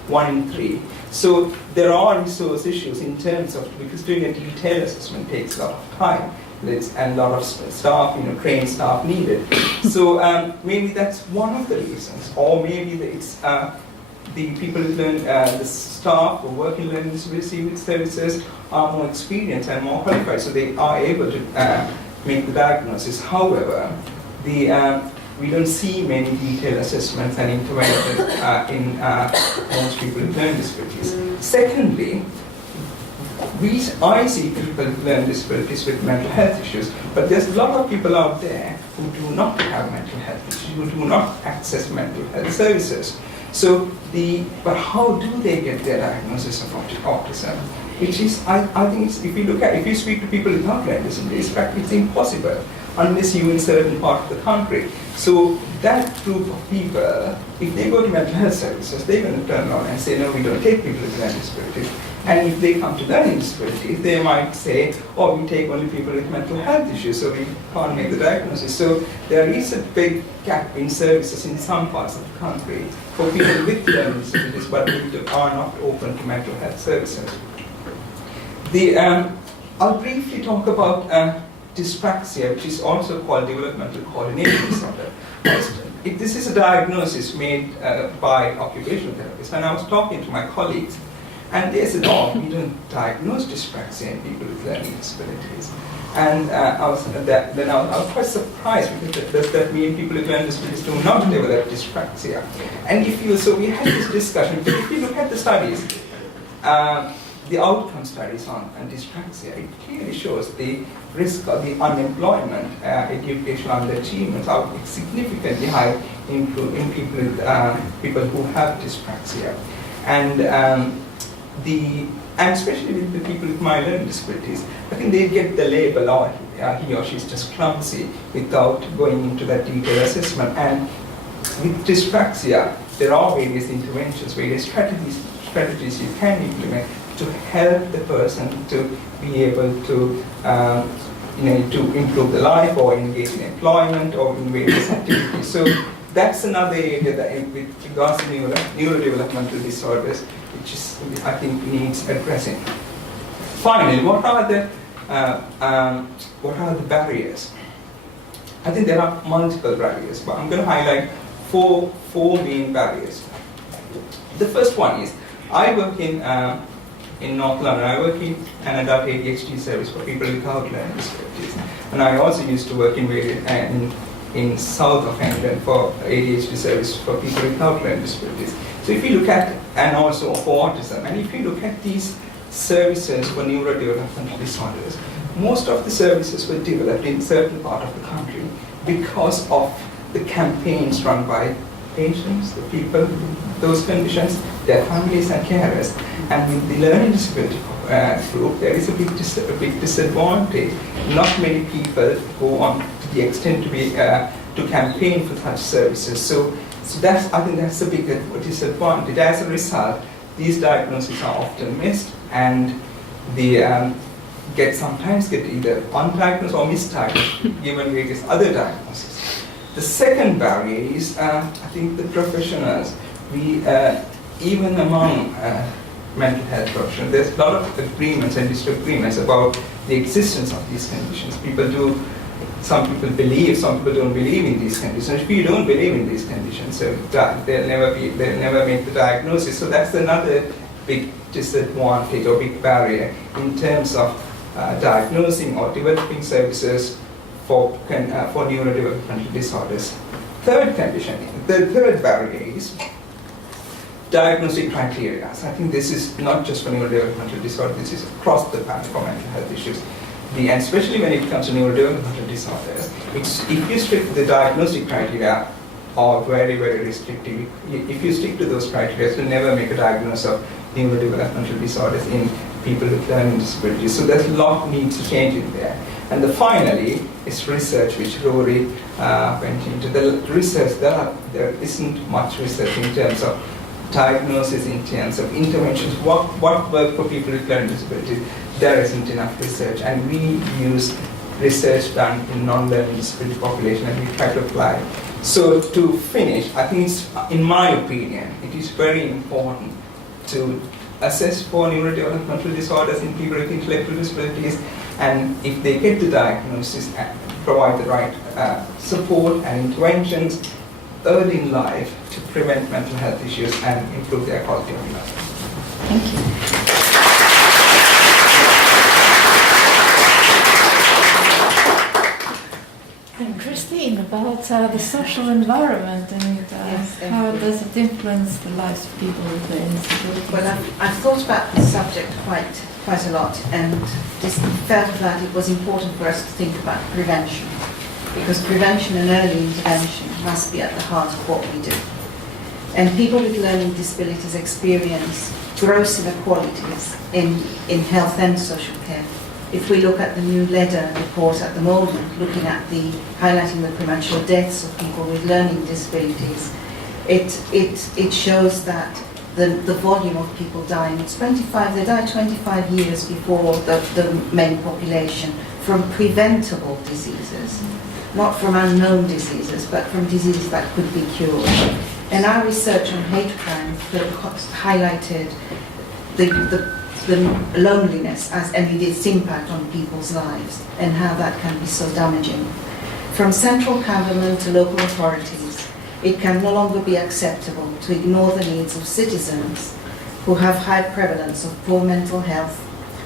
one in 3. So there are resource issues in terms of, because doing a detailed assessment takes a lot of time. And a lot of staff, trained staff needed. So maybe that's one of the reasons, or maybe it's the people who learn, the staff who work in learning disability services are more experienced and more qualified, so they are able to make the diagnosis. However, we don't see many detailed assessments and interventions in most people with learning disabilities. Secondly, I see people with learning disabilities with mental health issues, but there's a lot of people out there who do not have mental health issues, who do not access mental health services. So, but how do they get their diagnosis of autism? Which is, I think, if you speak to people without learning disabilities, it's impossible unless you're in a certain part of the country. So that group of people, if they go to mental health services, they're going to turn around and say, no, we don't take people with learning disabilities. And if they come to learning disabilities, they might say, oh, we take only people with mental health issues, so we can't make the diagnosis. So there is a big gap in services in some parts of the country for people with learning disabilities, but we are not open to mental health services. I'll briefly talk about dyspraxia, which is also called developmental coordination disorder. This is a diagnosis made by occupational therapists, and I was talking to my colleagues, and they said, oh, we don't diagnose dyspraxia in people with learning disabilities. And I was quite surprised, because does that mean people with learning disabilities do not develop dyspraxia? And so we had this discussion, but if you look at the studies, the outcome studies on dyspraxia, it clearly shows the risk of the unemployment, educational underachievement are significantly high in people who have dyspraxia. And especially with the people with mild learning disabilities, I think they get the label, oh, he or she is just clumsy, without going into that detailed assessment. And with dyspraxia, there are various interventions, various strategies you can implement to help the person to be able to to improve the life or engage in employment or in various activities. So that's another area that with regards to neurodevelopmental disorders, which is, I think, needs addressing. Finally, what are the barriers? I think there are multiple barriers, but I'm going to highlight four main barriers. The first one is, I work in North London. I work in an adult ADHD service for people without learning disabilities, and I also used to work in south of England for ADHD service for people without learning disabilities. So if you look at, and also for autism, and if you look at these services for neurodevelopmental disorders, most of the services were developed in certain part of the country because of the campaigns run by patients, the people with those conditions, their families and carers. And with the learning disability group, there is a big disadvantage. Not many people go on to the extent to campaign for such services. So I think that's a big disadvantage. As a result, these diagnoses are often missed, and they sometimes get either undiagnosed or misdiagnosed, given various other diagnoses. The second barrier is, I think, the professionals. Even among mental health professionals, there's a lot of agreements and disagreements about the existence of these conditions. Some people believe, some people don't believe in these conditions. If you don't believe in these conditions, so they'll never make the diagnosis. So that's another big disadvantage or big barrier in terms of diagnosing or developing services for neurodevelopmental disorders. The third barrier is diagnostic criteria. I think this is not just for neurodevelopmental disorder, this is across the panel for mental health issues. And especially when it comes to neurodevelopmental disorders, if you stick to the diagnostic criteria, are very, very restrictive. If you stick to those criteria, you'll never make a diagnosis of neurodevelopmental disorders in people with learning disabilities. So there's a lot needs to change in there. And finally is research, which Rory went into. The research, there isn't much research in terms of diagnosis, in terms of interventions, what work for people with learning disabilities. There isn't enough research, and we use research done in non-learning disability population, and we try to apply. So to finish, I think it's, in my opinion, it is very important to assess for neurodevelopmental disorders in people with intellectual disabilities, and if they get the diagnosis, provide the right support and interventions early in life to prevent mental health issues and improve their quality of life. Thank you. And Christine, about the social environment and how does it influence the lives of people with disabilities? Well, I've thought about this subject quite a lot, and just felt that it was important for us to think about prevention, because prevention and early intervention must be at the heart of what we do. And people with learning disabilities experience gross inequalities in health and social care. If we look at the new LEDA report at the moment, looking at highlighting the premature deaths of people with learning disabilities, it shows that the volume of people dying, they die 25 years before the main population from preventable diseases, not from unknown diseases, but from diseases that could be cured. And our research on hate crime highlighted the loneliness and its impact on people's lives and how that can be so damaging. From central government to local authorities, it can no longer be acceptable to ignore the needs of citizens who have high prevalence of poor mental health,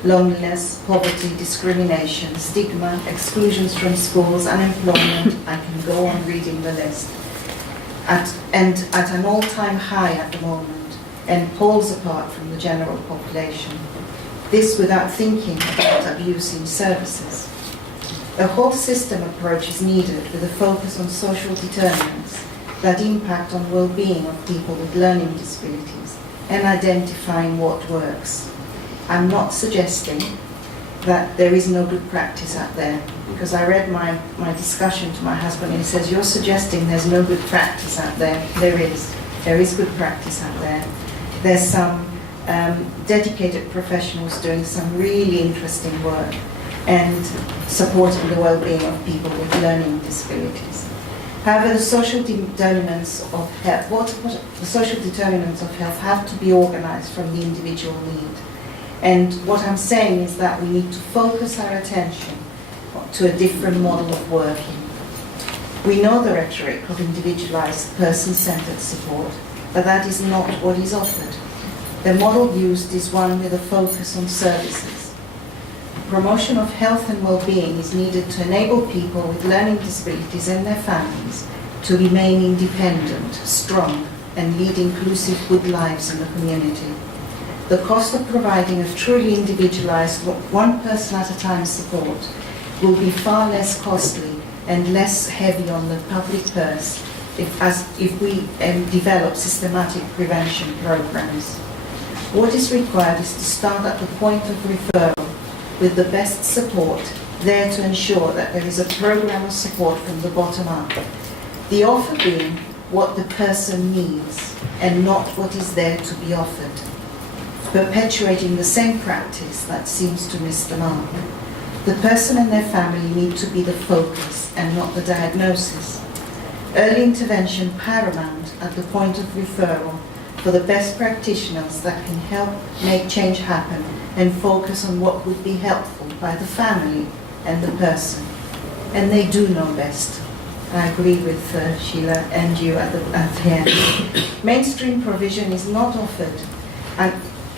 loneliness, poverty, discrimination, stigma, exclusions from schools, unemployment. I can go on reading the list. At an all-time high at the moment, and poles apart from the general population. This without thinking about abuse in services. A whole system approach is needed with a focus on social determinants that impact on well-being of people with learning disabilities and identifying what works. I'm not suggesting that there is no good practice out there, because I read my discussion to my husband and he says, you're suggesting there's no good practice out there. There is good practice out there. There's some dedicated professionals doing some really interesting work and supporting the well-being of people with learning disabilities. However, the social determinants of health, the social determinants of health have to be organized from the individual need. And what I'm saying is that we need to focus our attention to a different model of working. We know the rhetoric of individualized, person-centered support, but that is not what is offered. The model used is one with a focus on services. Promotion of health and well-being is needed to enable people with learning disabilities and their families to remain independent, strong, and lead inclusive good lives in the community. The cost of providing a truly individualized, one person at a time support will be far less costly and less heavy on the public purse if we develop systematic prevention programs. What is required is to start at the point of referral with the best support there to ensure that there is a program of support from the bottom up. The offer being what the person needs and not what is there to be offered, perpetuating the same practice that seems to miss the mark. The person and their family need to be the focus and not the diagnosis. Early intervention paramount at the point of referral for the best practitioners that can help make change happen and focus on what would be helpful by the family and the person. And they do know best. I agree with Sheila and you at the end. Mainstream provision is not offered and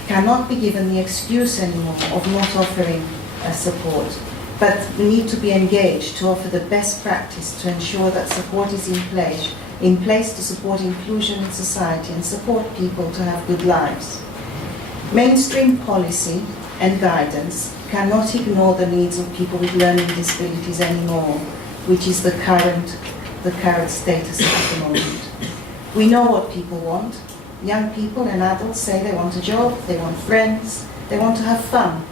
cannot be given the excuse anymore of not offering support, but we need to be engaged to offer the best practice to ensure that support is in place to support inclusion in society and support people to have good lives. Mainstream policy and guidance cannot ignore the needs of people with learning disabilities anymore, which is the current status at the moment. We know what people want. Young people and adults say they want a job, they want friends, they want to have fun,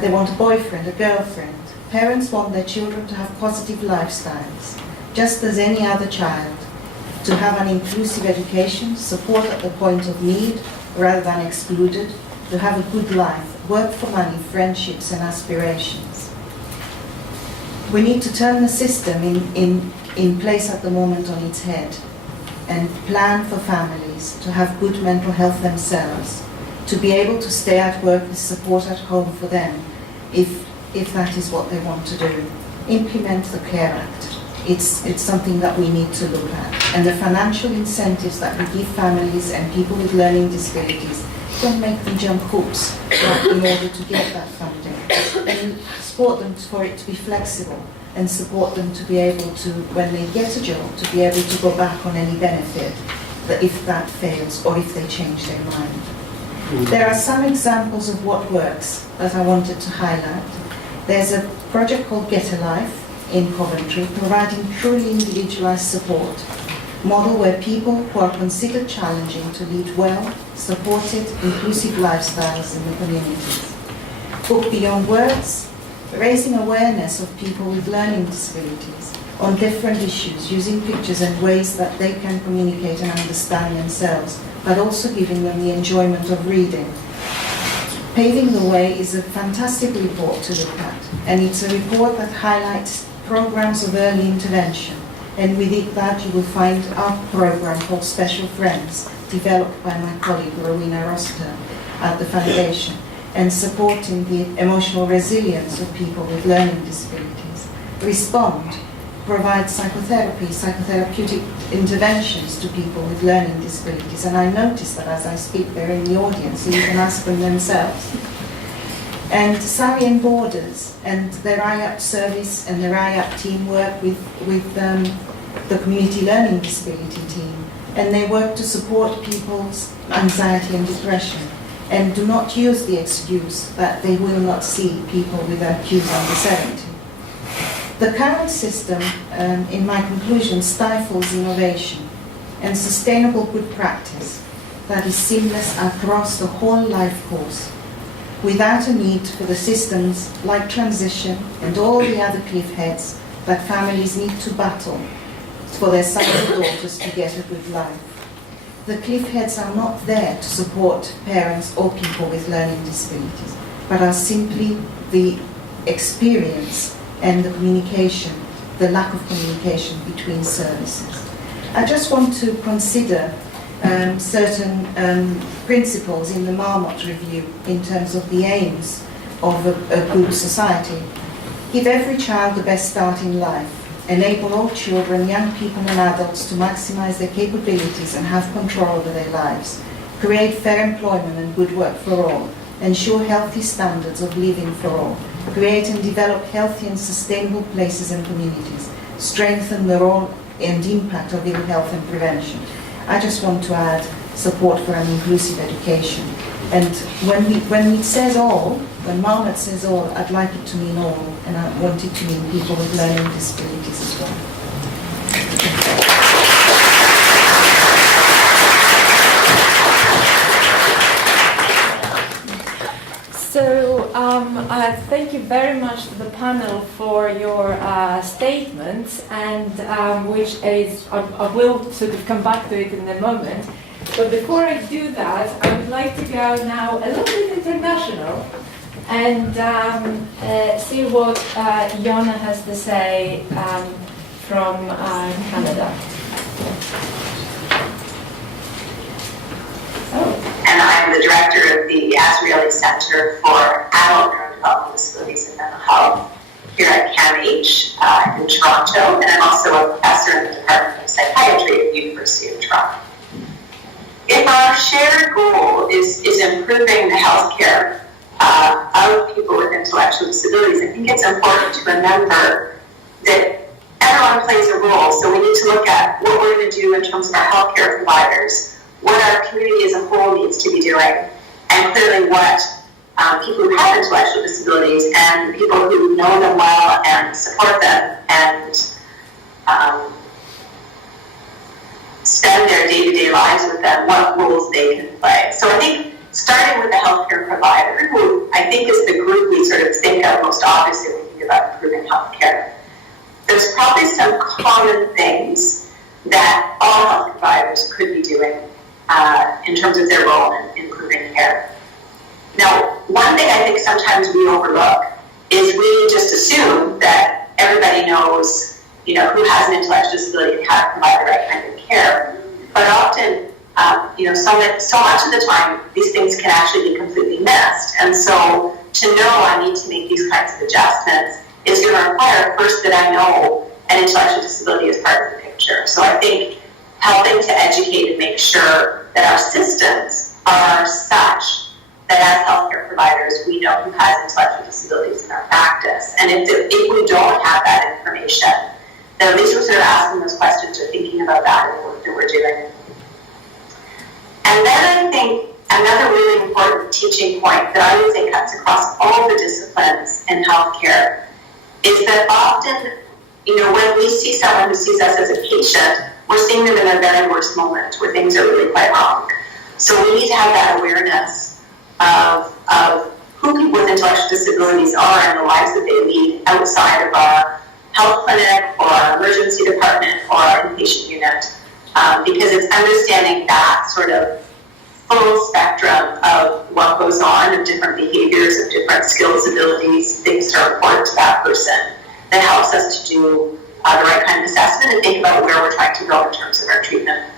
they want a boyfriend, a girlfriend. Parents want their children to have positive lifestyles, just as any other child, to have an inclusive education, support at the point of need rather than excluded, to have a good life, work for money, friendships and aspirations. We need to turn the system in place at the moment on its head and plan for families to have good mental health themselves, to be able to stay at work with support at home for them if that is what they want to do. Implement the Care Act. It's something that we need to look at. And the financial incentives that we give families and people with learning disabilities, don't make them jump hoops in order to get that funding. And support them for it to be flexible and support them to be able to, when they get a job, to be able to go back on any benefit that if that fails or if they change their mind. There are some examples of what works that I wanted to highlight. There's a project called Get a Life in Coventry, providing truly individualised support, model where people who are considered challenging to lead well, supported, inclusive lifestyles in the communities. Book Beyond Words, raising awareness of people with learning disabilities on different issues, using pictures and ways that they can communicate and understand themselves, but also giving them the enjoyment of reading. Paving the Way is a fantastic report to look at, and it's a report that highlights programs of early intervention, and with that you will find our program called Special Friends, developed by my colleague Rowena Roster at the Foundation, and supporting the emotional resilience of people with learning disabilities. Respond provides psychotherapy, psychotherapeutic interventions to people with learning disabilities, and I notice that as I speak they're in the audience, so you can ask them themselves. And Sari and Borders and their IAP service and their IAP team work with the community learning disability team, and they work to support people's anxiety and depression, and do not use the excuse that they will not see people with IQs under 70. The current system, in my conclusion, stifles innovation and sustainable good practice that is seamless across the whole life course, without a need for the systems like transition and all the other cliff heads that families need to battle for their sons and daughters to get a good life. The cliff heads are not there to support parents or people with learning disabilities, but are simply the experience and the communication, the lack of communication between services. I just want to consider certain principles in the Marmot Review in terms of the aims of a good society. Give every child the best start in life. Enable all children, young people and adults to maximize their capabilities and have control over their lives. Create fair employment and good work for all. Ensure healthy standards of living for all. Create and develop healthy and sustainable places and communities. Strengthen the role and impact of ill health and prevention. I just want to add support for an inclusive education. And when it says all, when Marmot says all, I'd like it to mean all, and I want it to mean people with learning disabilities as well. So thank you very much to the panel for your statements, and which is, I will sort of come back to it in a moment. But before I do that, I would like to go now a little bit international and see what Jonna has to say from Canada. And I'm the director of the Azrieli Center for Adult Neurodevelopmental Disabilities and Mental Health here at CAMH in Toronto, and I'm also a professor in the Department of Psychiatry at the University of Toronto. If our shared goal is improving the healthcare of people with intellectual disabilities, I think it's important to remember that everyone plays a role, so we need to look at what we're going to do in terms of our healthcare providers, what our community as a whole needs to be doing, and clearly what people who have intellectual disabilities and people who know them well and support them and spend their day-to-day lives with them, what roles they can play. So I think starting with the healthcare provider, who I think is the group we sort of think of most obviously when we think about improving healthcare, there's probably some common things that all health providers could be doing in terms of their role in improving care. Now, one thing I think sometimes we overlook is we just assume that everybody knows, who has an intellectual disability and how to provide the right kind of care. But often, so much of the time, these things can actually be completely missed. And so to know I need to make these kinds of adjustments is going to require first that I know an intellectual disability is part of the picture. So I think helping to educate and make sure that our systems are such that as healthcare providers, we know who has intellectual disabilities in our practice. And if we don't have that information, then at least we're sort of asking those questions or thinking about that in the work that we're doing. And then I think another really important teaching point that I would say cuts across all the disciplines in healthcare is that often, when we see someone who sees us as a patient, we're seeing them in their very worst moment where things are really quite wrong. So we need to have that awareness of who people with intellectual disabilities are and the lives that they lead outside of our health clinic or our emergency department or our inpatient unit, because it's understanding that sort of full spectrum of what goes on, of different behaviors, of different skills, abilities, things that are important to that person, that helps us to do the right kind of assessment and think about where we're trying to go in terms of our treatment.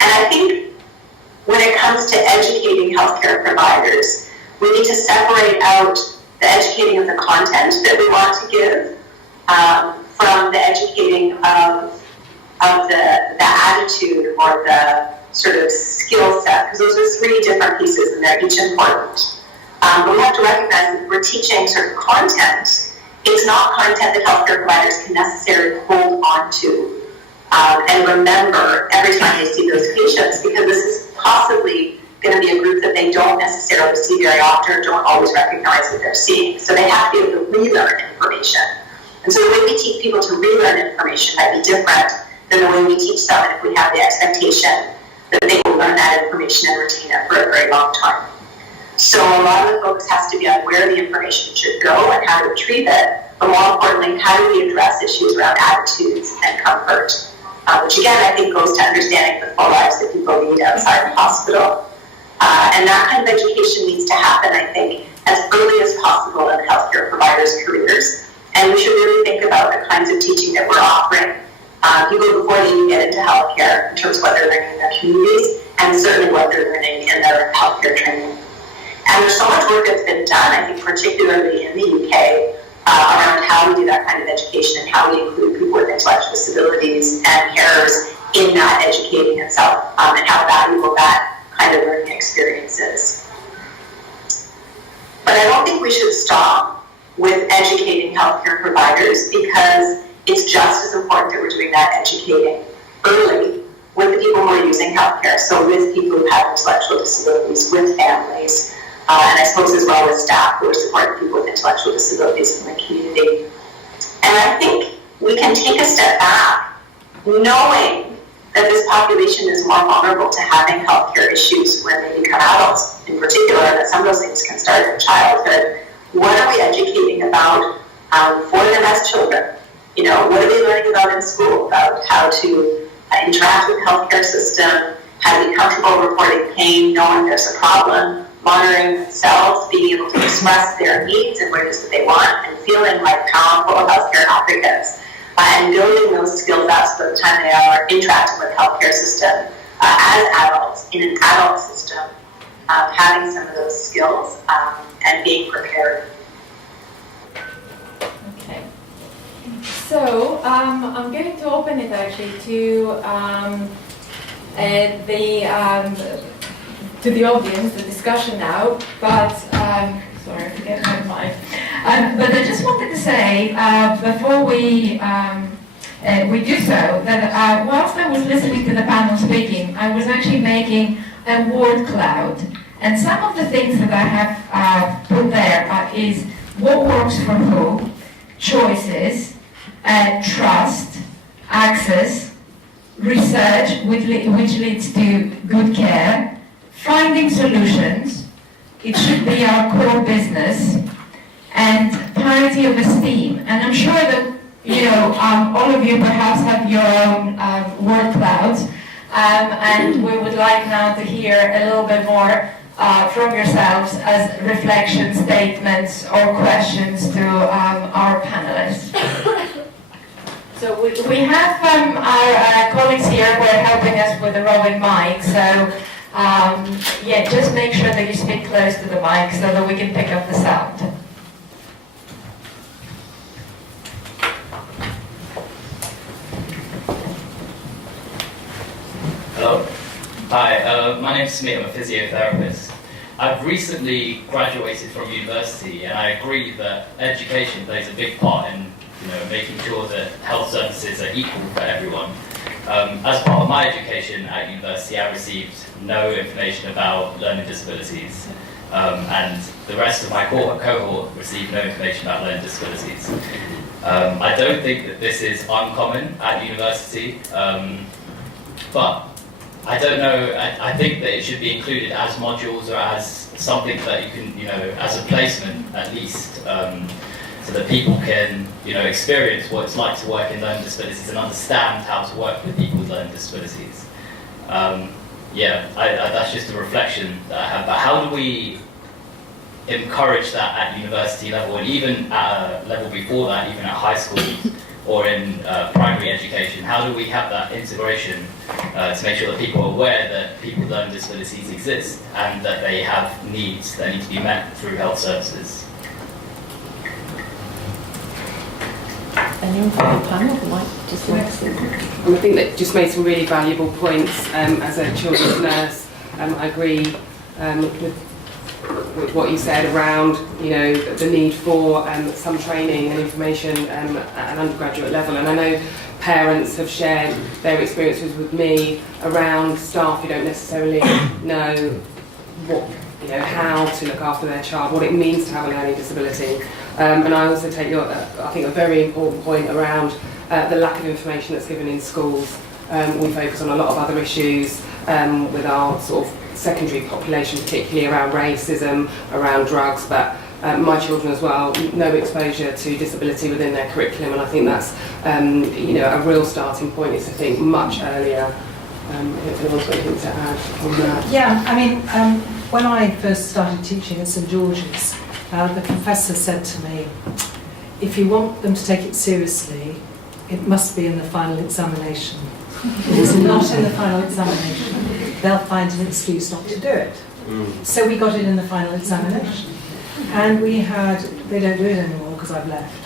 And I think when it comes to educating healthcare providers, we need to separate out the educating of the content that we want to give from the educating of the attitude or the sort of skill set, because those are three different pieces and they're each important. But we have to recognize that if we're teaching sort of content, it's not content that healthcare providers can necessarily hold on to and remember every time they see those patients, because this is possibly going to be a group that they don't necessarily see very often or don't always recognize that they're seeing. So they have to be able to relearn information. And so the way we teach people to relearn information might be different than the way we teach someone if we have the expectation that they will learn that information and retain it for a very long time. So a lot of the focus has to be on where the information should go and how to retrieve it, but more importantly, how do we address issues around attitudes and comfort, which again I think goes to understanding the full lives that people lead outside the hospital. And that kind of education needs to happen, I think, as early as possible in healthcare providers' careers. And we should really think about the kinds of teaching that we're offering people before they even get into healthcare in terms of what they're learning in their communities and certainly what they're learning in their healthcare training. And there's so much work that's been done, I think, particularly in the UK, around how we do that kind of education and how we include people with intellectual disabilities and carers in that educating itself and how valuable that kind of learning experience is. But I don't think we should stop with educating healthcare providers, because it's just as important that we're doing that educating early with the people who are using healthcare, so with people who have intellectual disabilities, with families, and I suppose as well as staff who are supporting people with intellectual disabilities in the community. And I think we can take a step back, knowing that this population is more vulnerable to having healthcare issues when they become adults, in particular, that some of those things can start in childhood. What are we educating about for them as children? What are they learning about in school, about how to interact with the healthcare system, how to be comfortable reporting pain, knowing there's a problem, monitoring themselves, being able to express their needs and what it is that they want, and feeling like powerful healthcare advocates, and building those skills up so by the time they are interacting with the healthcare system as adults in an adult system, having some of those skills and being prepared. Okay. So I'm going to open it actually to the audience, the discussion now, but sorry, I forget my mind. But I just wanted to say before we do so that whilst I was listening to the panel speaking, I was actually making a word cloud, and some of the things that I have put there is what works for who, choices, trust, access, research which leads to good care, finding solutions, it should be our core business, and parity of esteem. And I'm sure that all of you perhaps have your own word clouds, and we would like now to hear a little bit more from yourselves as reflection statements or questions to our panelists. So we have our colleagues here who are helping us with the roving mic, so yeah, just make sure that you speak close to the mic so that we can pick up the sound. Hello. Hi, my name's Smith, I'm a physiotherapist. I've recently graduated from university, and I agree that education plays a big part in making sure that health services are equal for everyone. As part of my education at university, I received no information about learning disabilities, and the rest of my cohort received no information about learning disabilities. I don't think that this is uncommon at university, but I don't know, I think that it should be included as modules or as something that you can, as a placement at least, so that people can, experience what it's like to work in learning disabilities and understand how to work with people with learning disabilities. That's just a reflection that I have. But how do we encourage that at university level, and even at a level before that, even at high school or in primary education? How do we have that integration to make sure that people are aware that people with learning disabilities exist and that they have needs that need to be met through health services? Anyone from the panel would like to say? I think that just made some really valuable points. As a children's nurse, I agree with what you said around, the need for some training and information at an undergraduate level. And I know parents have shared their experiences with me around staff who don't necessarily know how to look after their child, what it means to have a learning disability. And I also take I think a very important point around the lack of information that's given in schools. We focus on a lot of other issues with our sort of secondary population, particularly around racism, around drugs, but my children as well, no exposure to disability within their curriculum, and I think that's a real starting point is to think much earlier. If anyone's got anything to add on that. Yeah, I mean, when I first started teaching at St George's, the professor said to me, if you want them to take it seriously, it must be in the final examination. If it's not in the final examination, they'll find an excuse not to do it. So we got it in the final examination. And they don't do it anymore because I've left.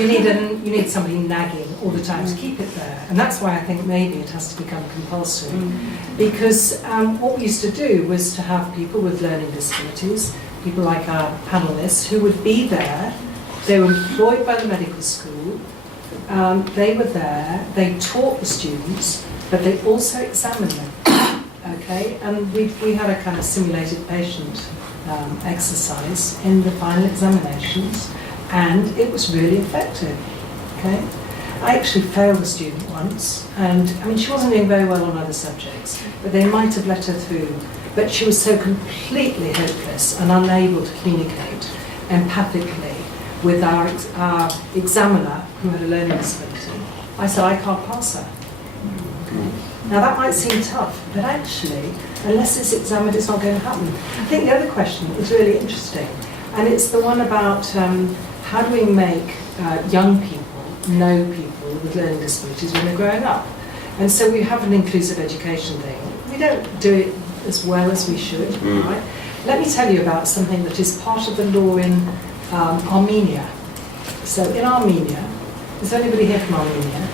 You need somebody nagging all the time to keep it there. And that's why I think maybe it has to become compulsory. Because what we used to do was to have people with learning disabilities, people like our panellists, who would be there. They were employed by the medical school. They were there. They taught the students, but they also examined them. Okay, and we had a kind of simulated patient exercise in the final examinations, and it was really effective. Okay, I actually failed a student once, and I mean she wasn't doing very well on other subjects, but they might have let her through. But she was so completely hopeless and unable to communicate empathically with our examiner who had a learning disability. I said, I can't pass her. Okay. Now that might seem tough, but actually, unless it's examined, it's not going to happen. I think the other question is really interesting, and it's the one about how do we make young people know people with learning disabilities when they're growing up? And so we have an inclusive education thing. We don't do it as well as we should, right? Let me tell you about something that is part of the law in Armenia. So in Armenia, is there anybody here from Armenia?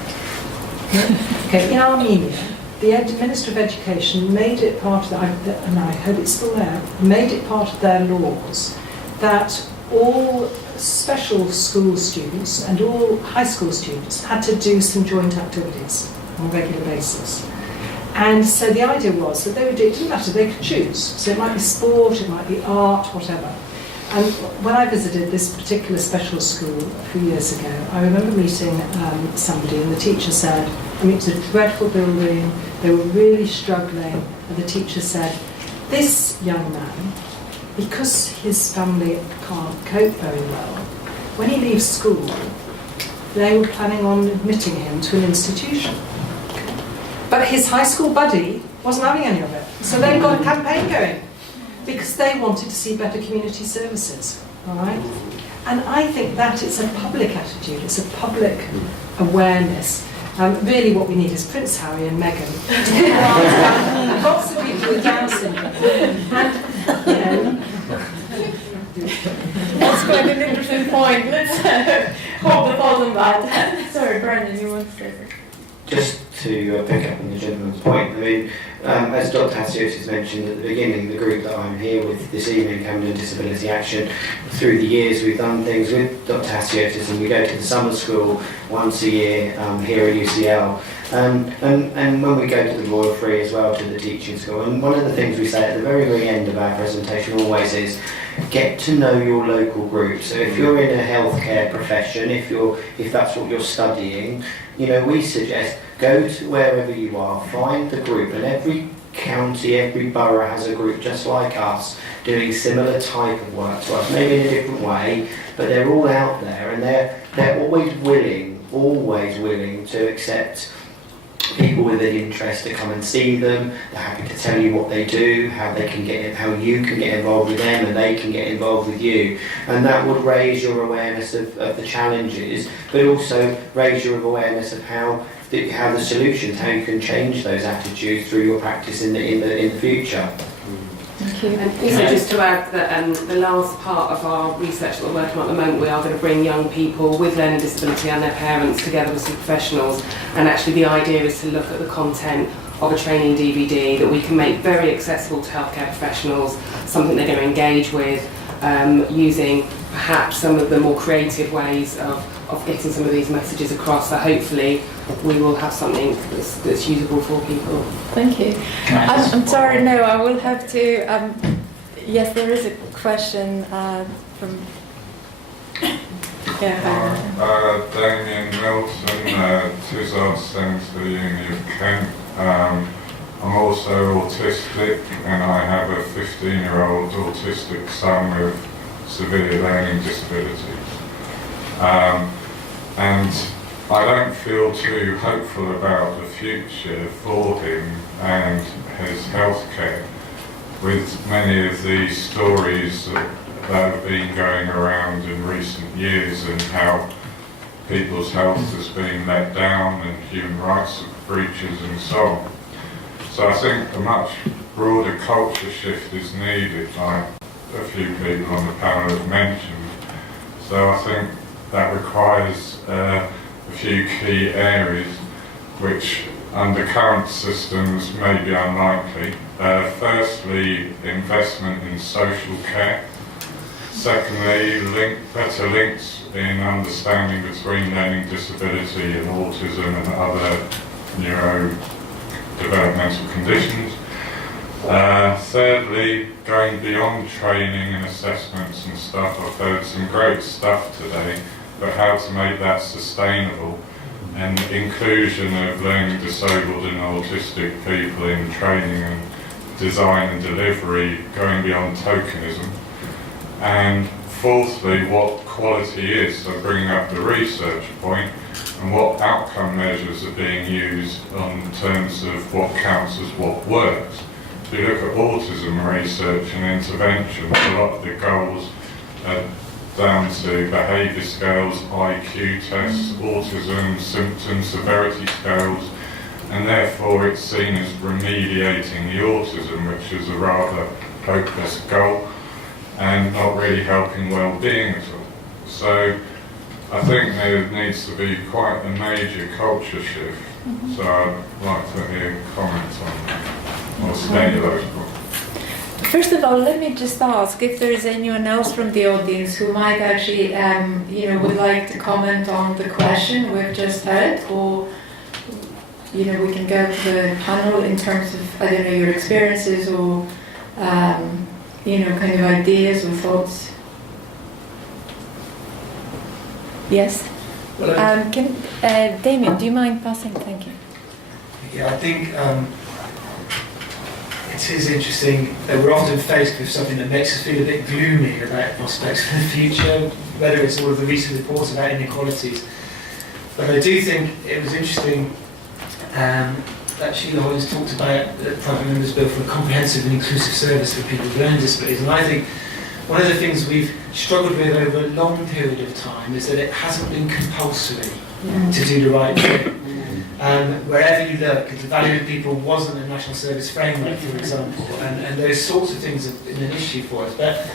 Okay, in Armenia, the Minister of Education made it part of, and I hope it's still there, made it part of their laws that all special school students and all high school students had to do some joint activities on a regular basis. And so the idea was that they would do, it didn't matter, they could choose. So it might be sport, it might be art, whatever. And when I visited this particular special school a few years ago, I remember meeting somebody, and the teacher said, I mean, it was a dreadful building, they were really struggling, and the teacher said, this young man, because his family can't cope very well, when he leaves school, they were planning on admitting him to an institution. But his high school buddy wasn't having any of it. So they got a campaign going. because they wanted to see better community services, all right? And I think that it's a public attitude, it's a public awareness. Really what we need is Prince Harry and Meghan. Lots of people with Down syndrome. And, you know, That's quite an interesting point. Let's hold the thought on that. Sorry, Brendan, you want to say something? Just to pick up on the gentleman's point, I mean, as Dr. Hatziotis mentioned at the beginning, the group that I'm here with this evening, Camden Disability Action, through the years we've done things with Dr. Hatziotis, and we go to the summer school once a year here at UCL. And when we go to the Royal Free as well, to the teaching school, and one of the things we say at the very, very end of our presentation always is, get to know your local group. So if you're in a healthcare profession, if that's what you're studying, you know, we suggest go to wherever you are, find the group, and every county, every borough has a group just like us doing similar type of work to us, maybe in a different way, but they're all out there, and they're always willing to accept people with an interest to come and see them. They're happy to tell you what they do, how you can get involved with them, and they can get involved with you. And that would raise your awareness of the challenges, but also raise your awareness of how the solutions, how you can change those attitudes through your practice in the future. Thank you. And also just to add that the last part of our research that we're working on at the moment, we are going to bring young people with learning disability and their parents together with some professionals, and actually the idea is to look at the content of a training DVD that we can make very accessible to healthcare professionals, something they're going to engage with, using perhaps some of the more creative ways of getting some of these messages across. So hopefully we will have something that's usable for people. Thank you. I'm sorry, no, I will have to. Yes, there is a question from. Yeah. Damien Milton, Tizard Centre, Uni of Kent. I'm also autistic, and I have a 15-year-old autistic son with severe learning disabilities. And I don't feel too hopeful about the future for him and his healthcare, with many of the stories that have been going around in recent years, and how people's health has been let down and human rights breaches and so on. So I think a much broader culture shift is needed, like a few people on the panel have mentioned. So I think that requires a few key areas which under current systems may be unlikely. Firstly, investment in social care. Secondly, better links in understanding between learning disability and autism and other neurodevelopmental conditions. Thirdly, going beyond training and assessments and stuff. I've heard some great stuff today, but how to make that sustainable, and inclusion of learning disabled and autistic people in training and design and delivery, going beyond tokenism. And fourthly, what quality is, so bringing up the research point, and what outcome measures are being used in terms of what counts as what works. So you look at autism research and interventions, a lot of the goals are down to behaviour scales, IQ tests, autism, symptom severity scales, and therefore it's seen as remediating the autism, which is a rather hopeless goal, and not really helping well-being at all. So I think there needs to be quite a major culture shift. So I'd like to hear comments on that, or study those points. First of all, let me just ask if there is anyone else from the audience who might actually, would like to comment on the question we've just heard, or, we can go to the panel in terms of, your experiences or, kind of ideas or thoughts. Yes? Well, Damien, do you mind passing? Thank you. Yeah, I think it is interesting that we're often faced with something that makes us feel a bit gloomy about prospects for the future, whether it's all of the recent reports about inequalities. But I do think it was interesting that Sheila Hollins talked about the Private Members Bill for a comprehensive and inclusive service for people with learning disabilities. And I think one of the things we've struggled with over a long period of time is that it hasn't been compulsory to do the right thing. Wherever you look, the value of people wasn't a national service framework, for example, and those sorts of things have been an issue for us. But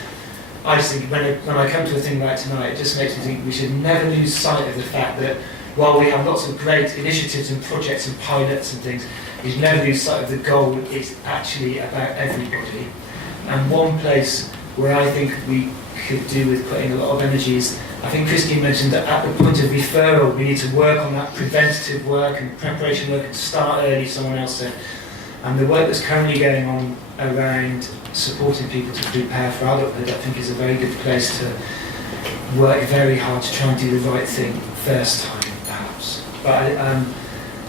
I just think when I come to a thing like tonight, it just makes me think we should never lose sight of the fact that while we have lots of great initiatives and projects and pilots and things, we should never lose sight of the goal is actually about everybody. And one place where I think we could do with putting a lot of energy is, I think Christine mentioned that at the point of referral, we need to work on that preventative work and preparation work and start early, someone else said. And the work that's currently going on around supporting people to prepare for adulthood, I think is a very good place to work very hard to try and do the right thing first time, perhaps. But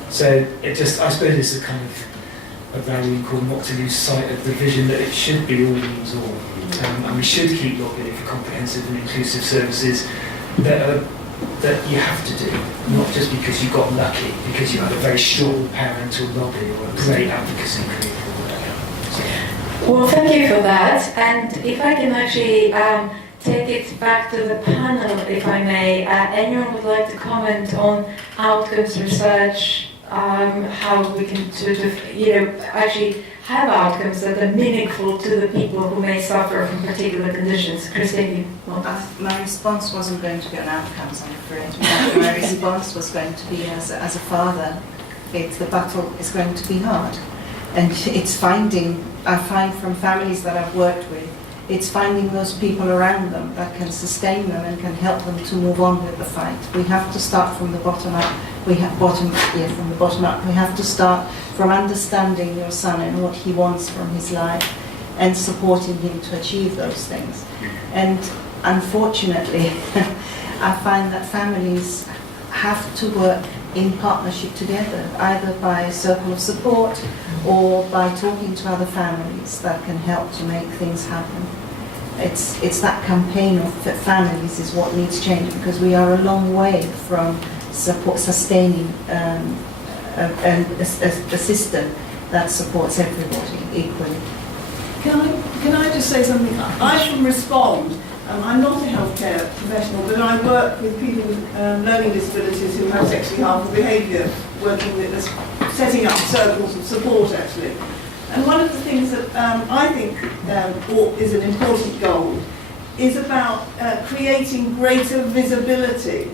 so it just, I suppose it's a kind of a rallying call not to lose sight of the vision that it should be all means all. And we should keep lobbying for comprehensive and inclusive services that you have to do, not just because you got lucky, because you had a very strong parental lobby or a great advocacy group or whatever. Well, thank you for that. And if I can actually take it back to the panel, if I may, anyone would like to comment on outcomes research, how we can sort of, actually have outcomes that are meaningful to the people who may suffer from particular conditions. Christine, you want to? My response wasn't going to be on outcomes, I'm afraid. My response was going to be as a father, the battle is going to be hard. And it's I find from families that I've worked with, it's finding those people around them that can sustain them and can help them to move on with the fight. We have to start from the bottom up. From the bottom up. We have to start from understanding your son and what he wants from his life and supporting him to achieve those things. And unfortunately, I find that families have to work in partnership together, either by a circle of support or by talking to other families that can help to make things happen. It's that campaign of families is what needs change, because we are a long way from sustaining a system that supports everybody equally. Can I just say something? I can respond. I'm not a healthcare professional, but I work with people with learning disabilities who have sexually harmful behaviour, working with us, setting up circles of support actually. And one of the things that I think is an important goal is about creating greater visibility.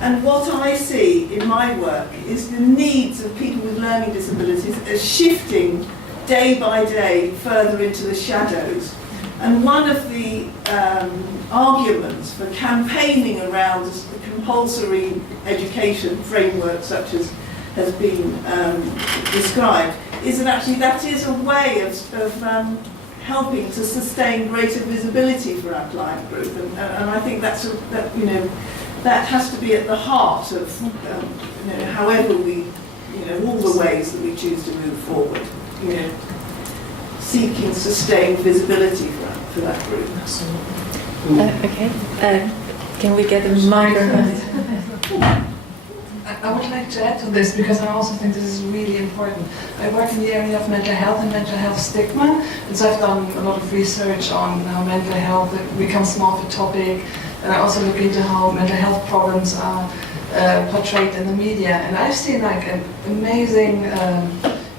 And what I see in my work is the needs of people with learning disabilities are shifting day by day further into the shadows. And one of the arguments for campaigning around the compulsory education framework, such as has been described, is that actually that is a way of helping to sustain greater visibility for our client group. And I think that has to be at the heart of however we, all the ways that we choose to move forward. Seeking sustained visibility for that group. Okay. Can we get a microphone? I would like to add to this, because I also think this is really important. I work in the area of mental health and mental health stigma, and so I've done a lot of research on how mental health becomes more of a topic, and I also look into how mental health problems are portrayed in the media. And I've seen like an amazing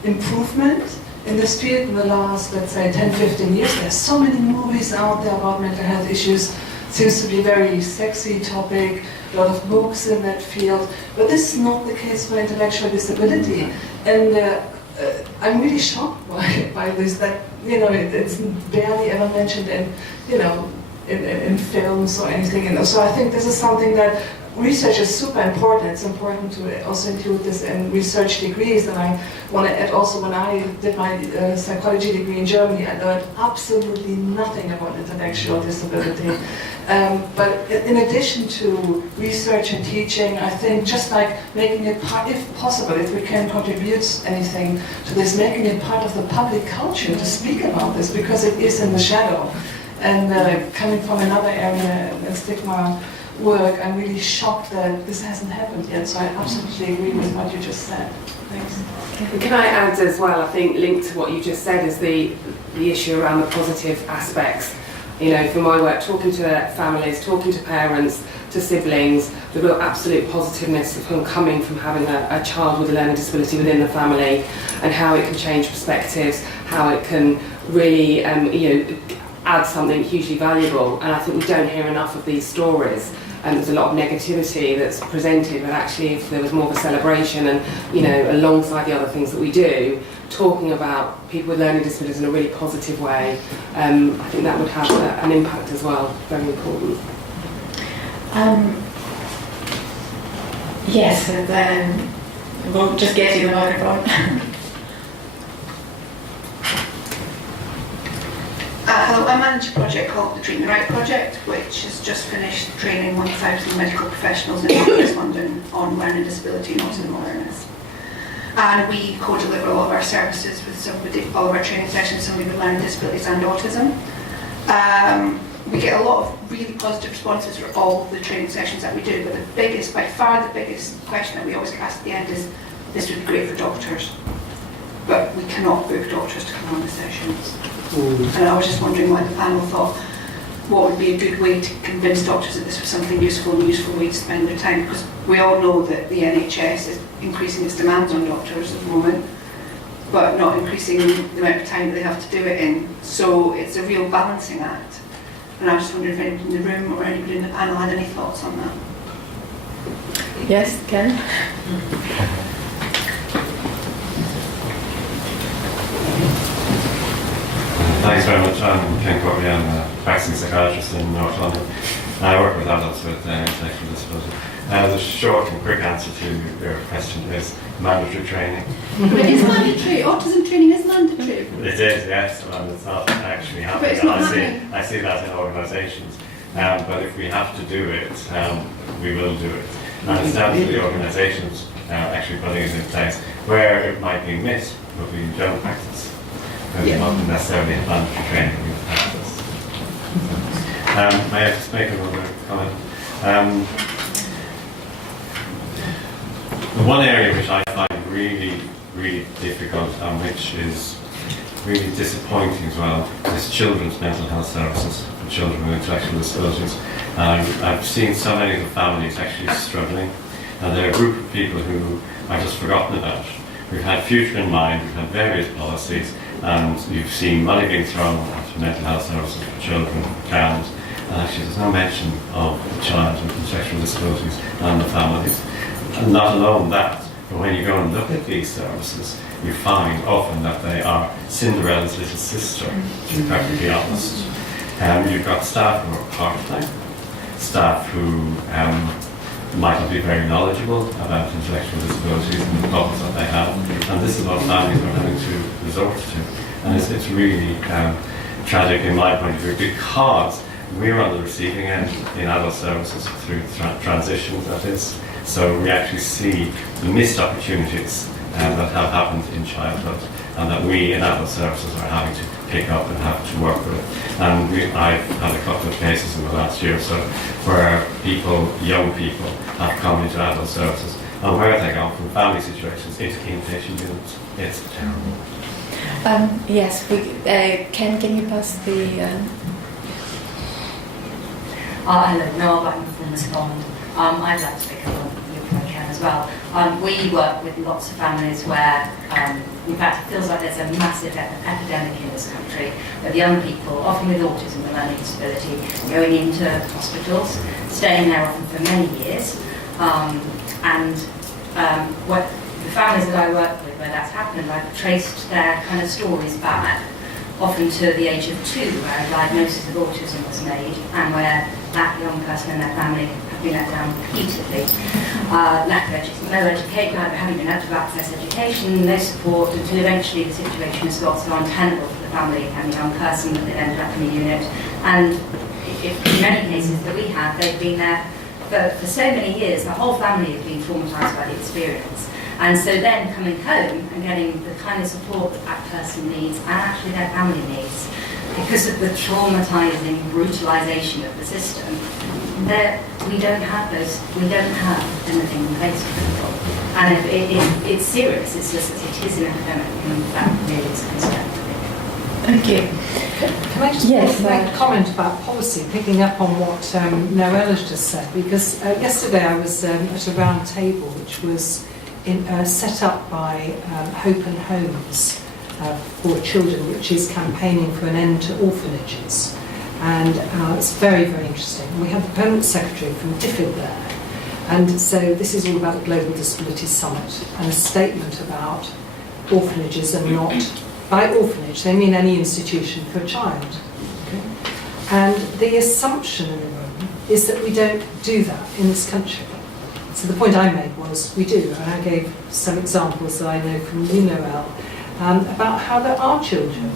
improvement in this field in the last, let's say, 10-15 years. There's so many movies out there about mental health issues. Seems to be a very sexy topic, a lot of books in that field. But this is not the case for intellectual disability. And I'm really shocked by this, that, it's barely ever mentioned in films or anything. And so I think this is something that research is super important. It's important to also include this in research degrees. And I want to add also, when I did my psychology degree in Germany, I learned absolutely nothing about intellectual disability. But in addition to research and teaching, I think just like making it part, if possible, if we can contribute anything to this, making it part of the public culture to speak about this, because it is in the shadow. And coming from another area, stigma work, I'm really shocked that this hasn't happened yet. So I absolutely agree with what you just said. Thanks. Can I add as well, I think linked to what you just said is the issue around the positive aspects. You know, for my work, talking to families, talking to parents, to siblings, the real absolute positiveness of them coming from having a child with a learning disability within the family, and how it can change perspectives, how it can really, add something hugely valuable. And I think we don't hear enough of these stories. And there's a lot of negativity that's presented, but actually if there was more of a celebration and, alongside the other things that we do, talking about people with learning disabilities in a really positive way, I think that would have an impact as well, very important. Yes, and then we'll just get you the microphone. Hello, I manage a project called the Dream the Right Project, which has just finished training 1,000 medical professionals in North London on learning disability and autism awareness. And we co-deliver all of our services with somebody, all of our training sessions, somebody with learning disabilities and autism. We get a lot of really positive responses for all the training sessions that we do, but by far the biggest question that we always get asked at the end is, this would be great for doctors, but we cannot book doctors to come on the sessions. And I was just wondering why the panel thought what would be a good way to convince doctors that this was something useful and a useful way to spend their time, because we all know that the NHS is increasing its demands on doctors at the moment, but not increasing the amount of time that they have to do it in. So it's a real balancing act. And I was just wondering if anybody in the room or anybody in the panel had any thoughts on that. Yes, Ken? Thanks very much. I'm Ken Courtney. I'm a practicing psychiatrist in North London. I work with adults with intellectual disability. The short and quick answer to your question is mandatory training. But it is mandatory. Autism training is mandatory. It is, yes, and it's not actually happening. But it's not happening. I see that in organisations. But if we have to do it, we will do it. And it's down to the organisations actually putting it in place. Where it might be missed will be in general practice. Not necessarily in mandatory training in practice. May I just make another comment? The one area which I find really, really difficult and which is really disappointing as well is children's mental health services for children with intellectual disabilities. I've seen so many of the families actually struggling, and they're a group of people who I've just forgotten about. We've had future in mind, we've had various policies, and you've seen money being thrown at mental health services for children, CAMS, and actually there's no mention of the child with intellectual disabilities and the families. And not alone that, but when you go and look at these services, you find often that they are Cinderella's little sister, to be perfectly honest. You've got staff who are part-time, staff who might not be very knowledgeable about intellectual disabilities and the problems that they have, and this is what families are having to resort to. And it's really tragic in my point of view, because we're on the receiving end in adult services through transitions, that is. So we actually see the missed opportunities that have happened in childhood, and that we in adult services are having to pick up and have to work with. And I've had a couple of cases in the last year or so where young people, have come into adult services, and where they go from family situations into inpatient units. It's terrible. Yes, Ken, can you pass the... Hello, Noel Blackman from the Scotland. I'd like to pick up on you if I can as well. We work with lots of families where, in fact, it feels like there's a massive epidemic in this country of young people, often with autism and learning disability, going into hospitals, staying there often for many years. What the families that I work with where that's happened, I've traced their kind of stories back, often to the age of 2, where a diagnosis of autism was made, and where that young person and their family have been let down repeatedly. Having been able to access education, no support, until eventually the situation has got so untenable for the family and the young person that they've ended up in a unit. And in many cases that we have, they've been there for so many years, the whole family has been traumatised by the experience. And so then coming home and getting the kind of support that that person needs and actually their family needs, because of the traumatising brutalisation of the system, we don't have anything in place for people. And it's serious, it's just that it is an epidemic, and that really is a concern. Thank you. Can I just make a comment about policy, picking up on what Noelle has just said? Because yesterday I was at a round table which was set up by Hope and Homes for Children, which is campaigning for an end to orphanages. And it's very, very interesting. We had the Permanent Secretary from DFID there. And so this is all about the Global Disability Summit and a statement about orphanages, and not, by orphanage, they mean any institution for a child. Okay? And the assumption in the room is that we don't do that in this country. So the point I made was we do, and I gave some examples that I know from you, Noelle, about how there are children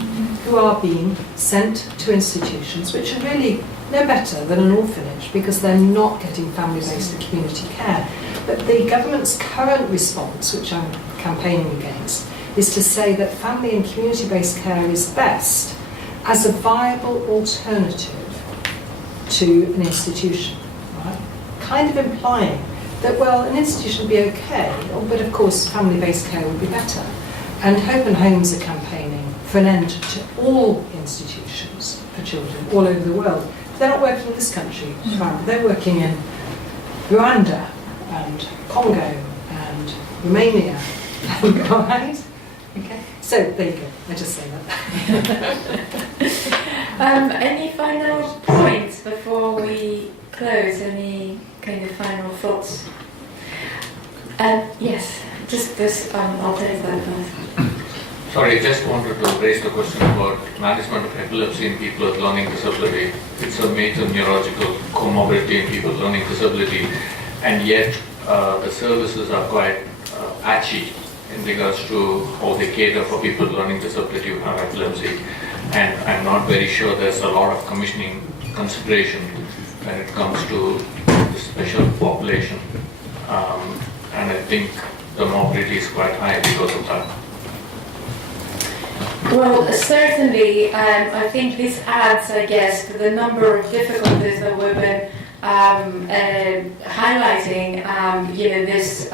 who are being sent to institutions which are really no better than an orphanage because they're not getting family-based and community care. But the government's current response, which I'm campaigning against, is to say that family and community-based care is best as a viable alternative to an institution, right? Kind of implying that, well, an institution would be okay, but of course family-based care would be better. And Hope and Homes are campaigning for an end to all institutions for children all over the world. They're not working in this country, they're working in Rwanda and Congo and Romania. Right? Okay. So there you go. I just say that. Any final points before we close? Any kind of final thoughts? Yes, just this. I'll take that first. Sorry, I just wanted to raise the question about management of epilepsy in people with learning disability. It's a major neurological comorbidity in people with learning disability, and yet the services are quite patchy in regards to how they cater for people with learning disability who have epilepsy. And I'm not very sure there's a lot of commissioning consideration when it comes to the special population. And I think the morbidity is quite high because of that. Well, certainly, I think this adds, I guess, to the number of difficulties that we've been highlighting, this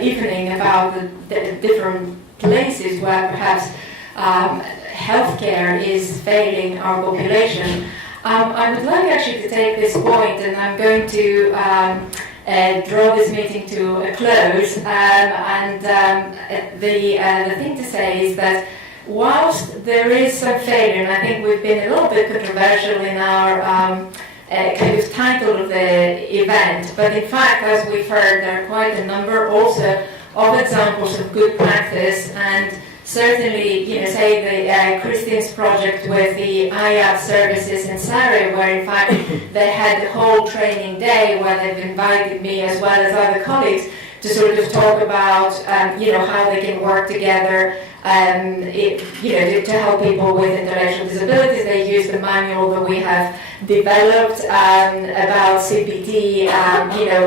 evening about the different places where perhaps healthcare is failing our population. I would like actually to take this point, and I'm going to draw this meeting to a close. The thing to say is that whilst there is some failure, and I think we've been a little bit controversial in our kind of title of the event, but in fact, as we've heard, there are quite a number also of examples of good practice, and certainly, say the Christine's project with the IAP services in Surrey, where in fact they had the whole training day where they've invited me as well as other colleagues to sort of talk about, how they can work together, to help people with intellectual disabilities. They use the manual that we have developed about CPT,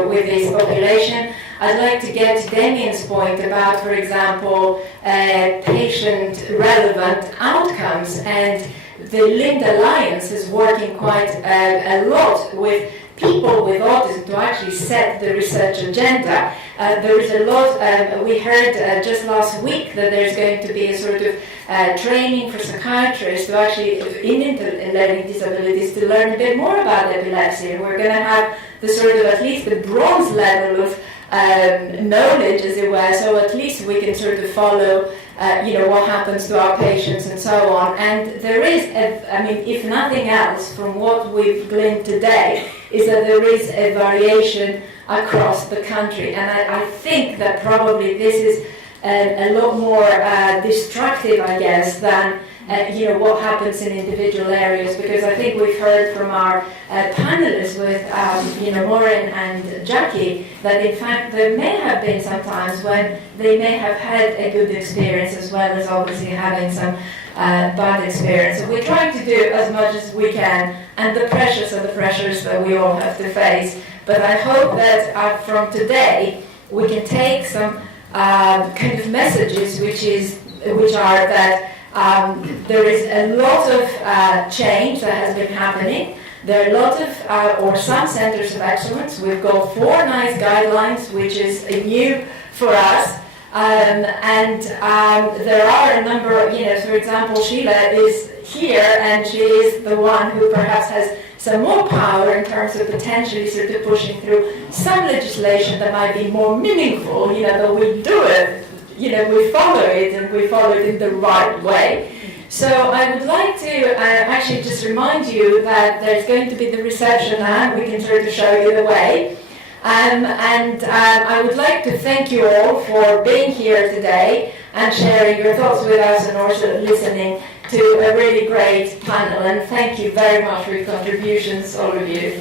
with this population. I'd like to get to Damien's point about, for example, patient-relevant outcomes, and the LIND Alliance is working quite a lot with people with autism to actually set the research agenda. There is a lot, we heard just last week that there's going to be a sort of training for psychiatrists to actually, in learning disabilities, to learn a bit more about epilepsy. And we're going to have the sort of, at least the bronze level of knowledge, as it were, so at least we can sort of follow, what happens to our patients and so on. And there is, if nothing else, from what we've gleaned today, is that there is a variation across the country. And I think that probably this is a lot more destructive, I guess, than what happens in individual areas, because I think we've heard from our panelists with Maureen and Jackie that in fact there may have been some times when they may have had a good experience as well as obviously having some bad experience. So we're trying to do as much as we can, and the pressures are the pressures that we all have to face. But I hope that from today we can take some kind of messages which are that there is a lot of change that has been happening. There are a lot of, or some centers of excellence. We've got 4 nice guidelines, which is new for us. There are a number of, for example, Sheila is here, and she is the one who perhaps has some more power in terms of potentially sort of pushing through some legislation that might be more meaningful, but we do it, we follow it, and we follow it in the right way. So I would like to actually just remind you that there's going to be the reception now. We can sort of show you the way. I would like to thank you all for being here today and sharing your thoughts with us, and also listening to a really great panel. And thank you very much for your contributions, all of you.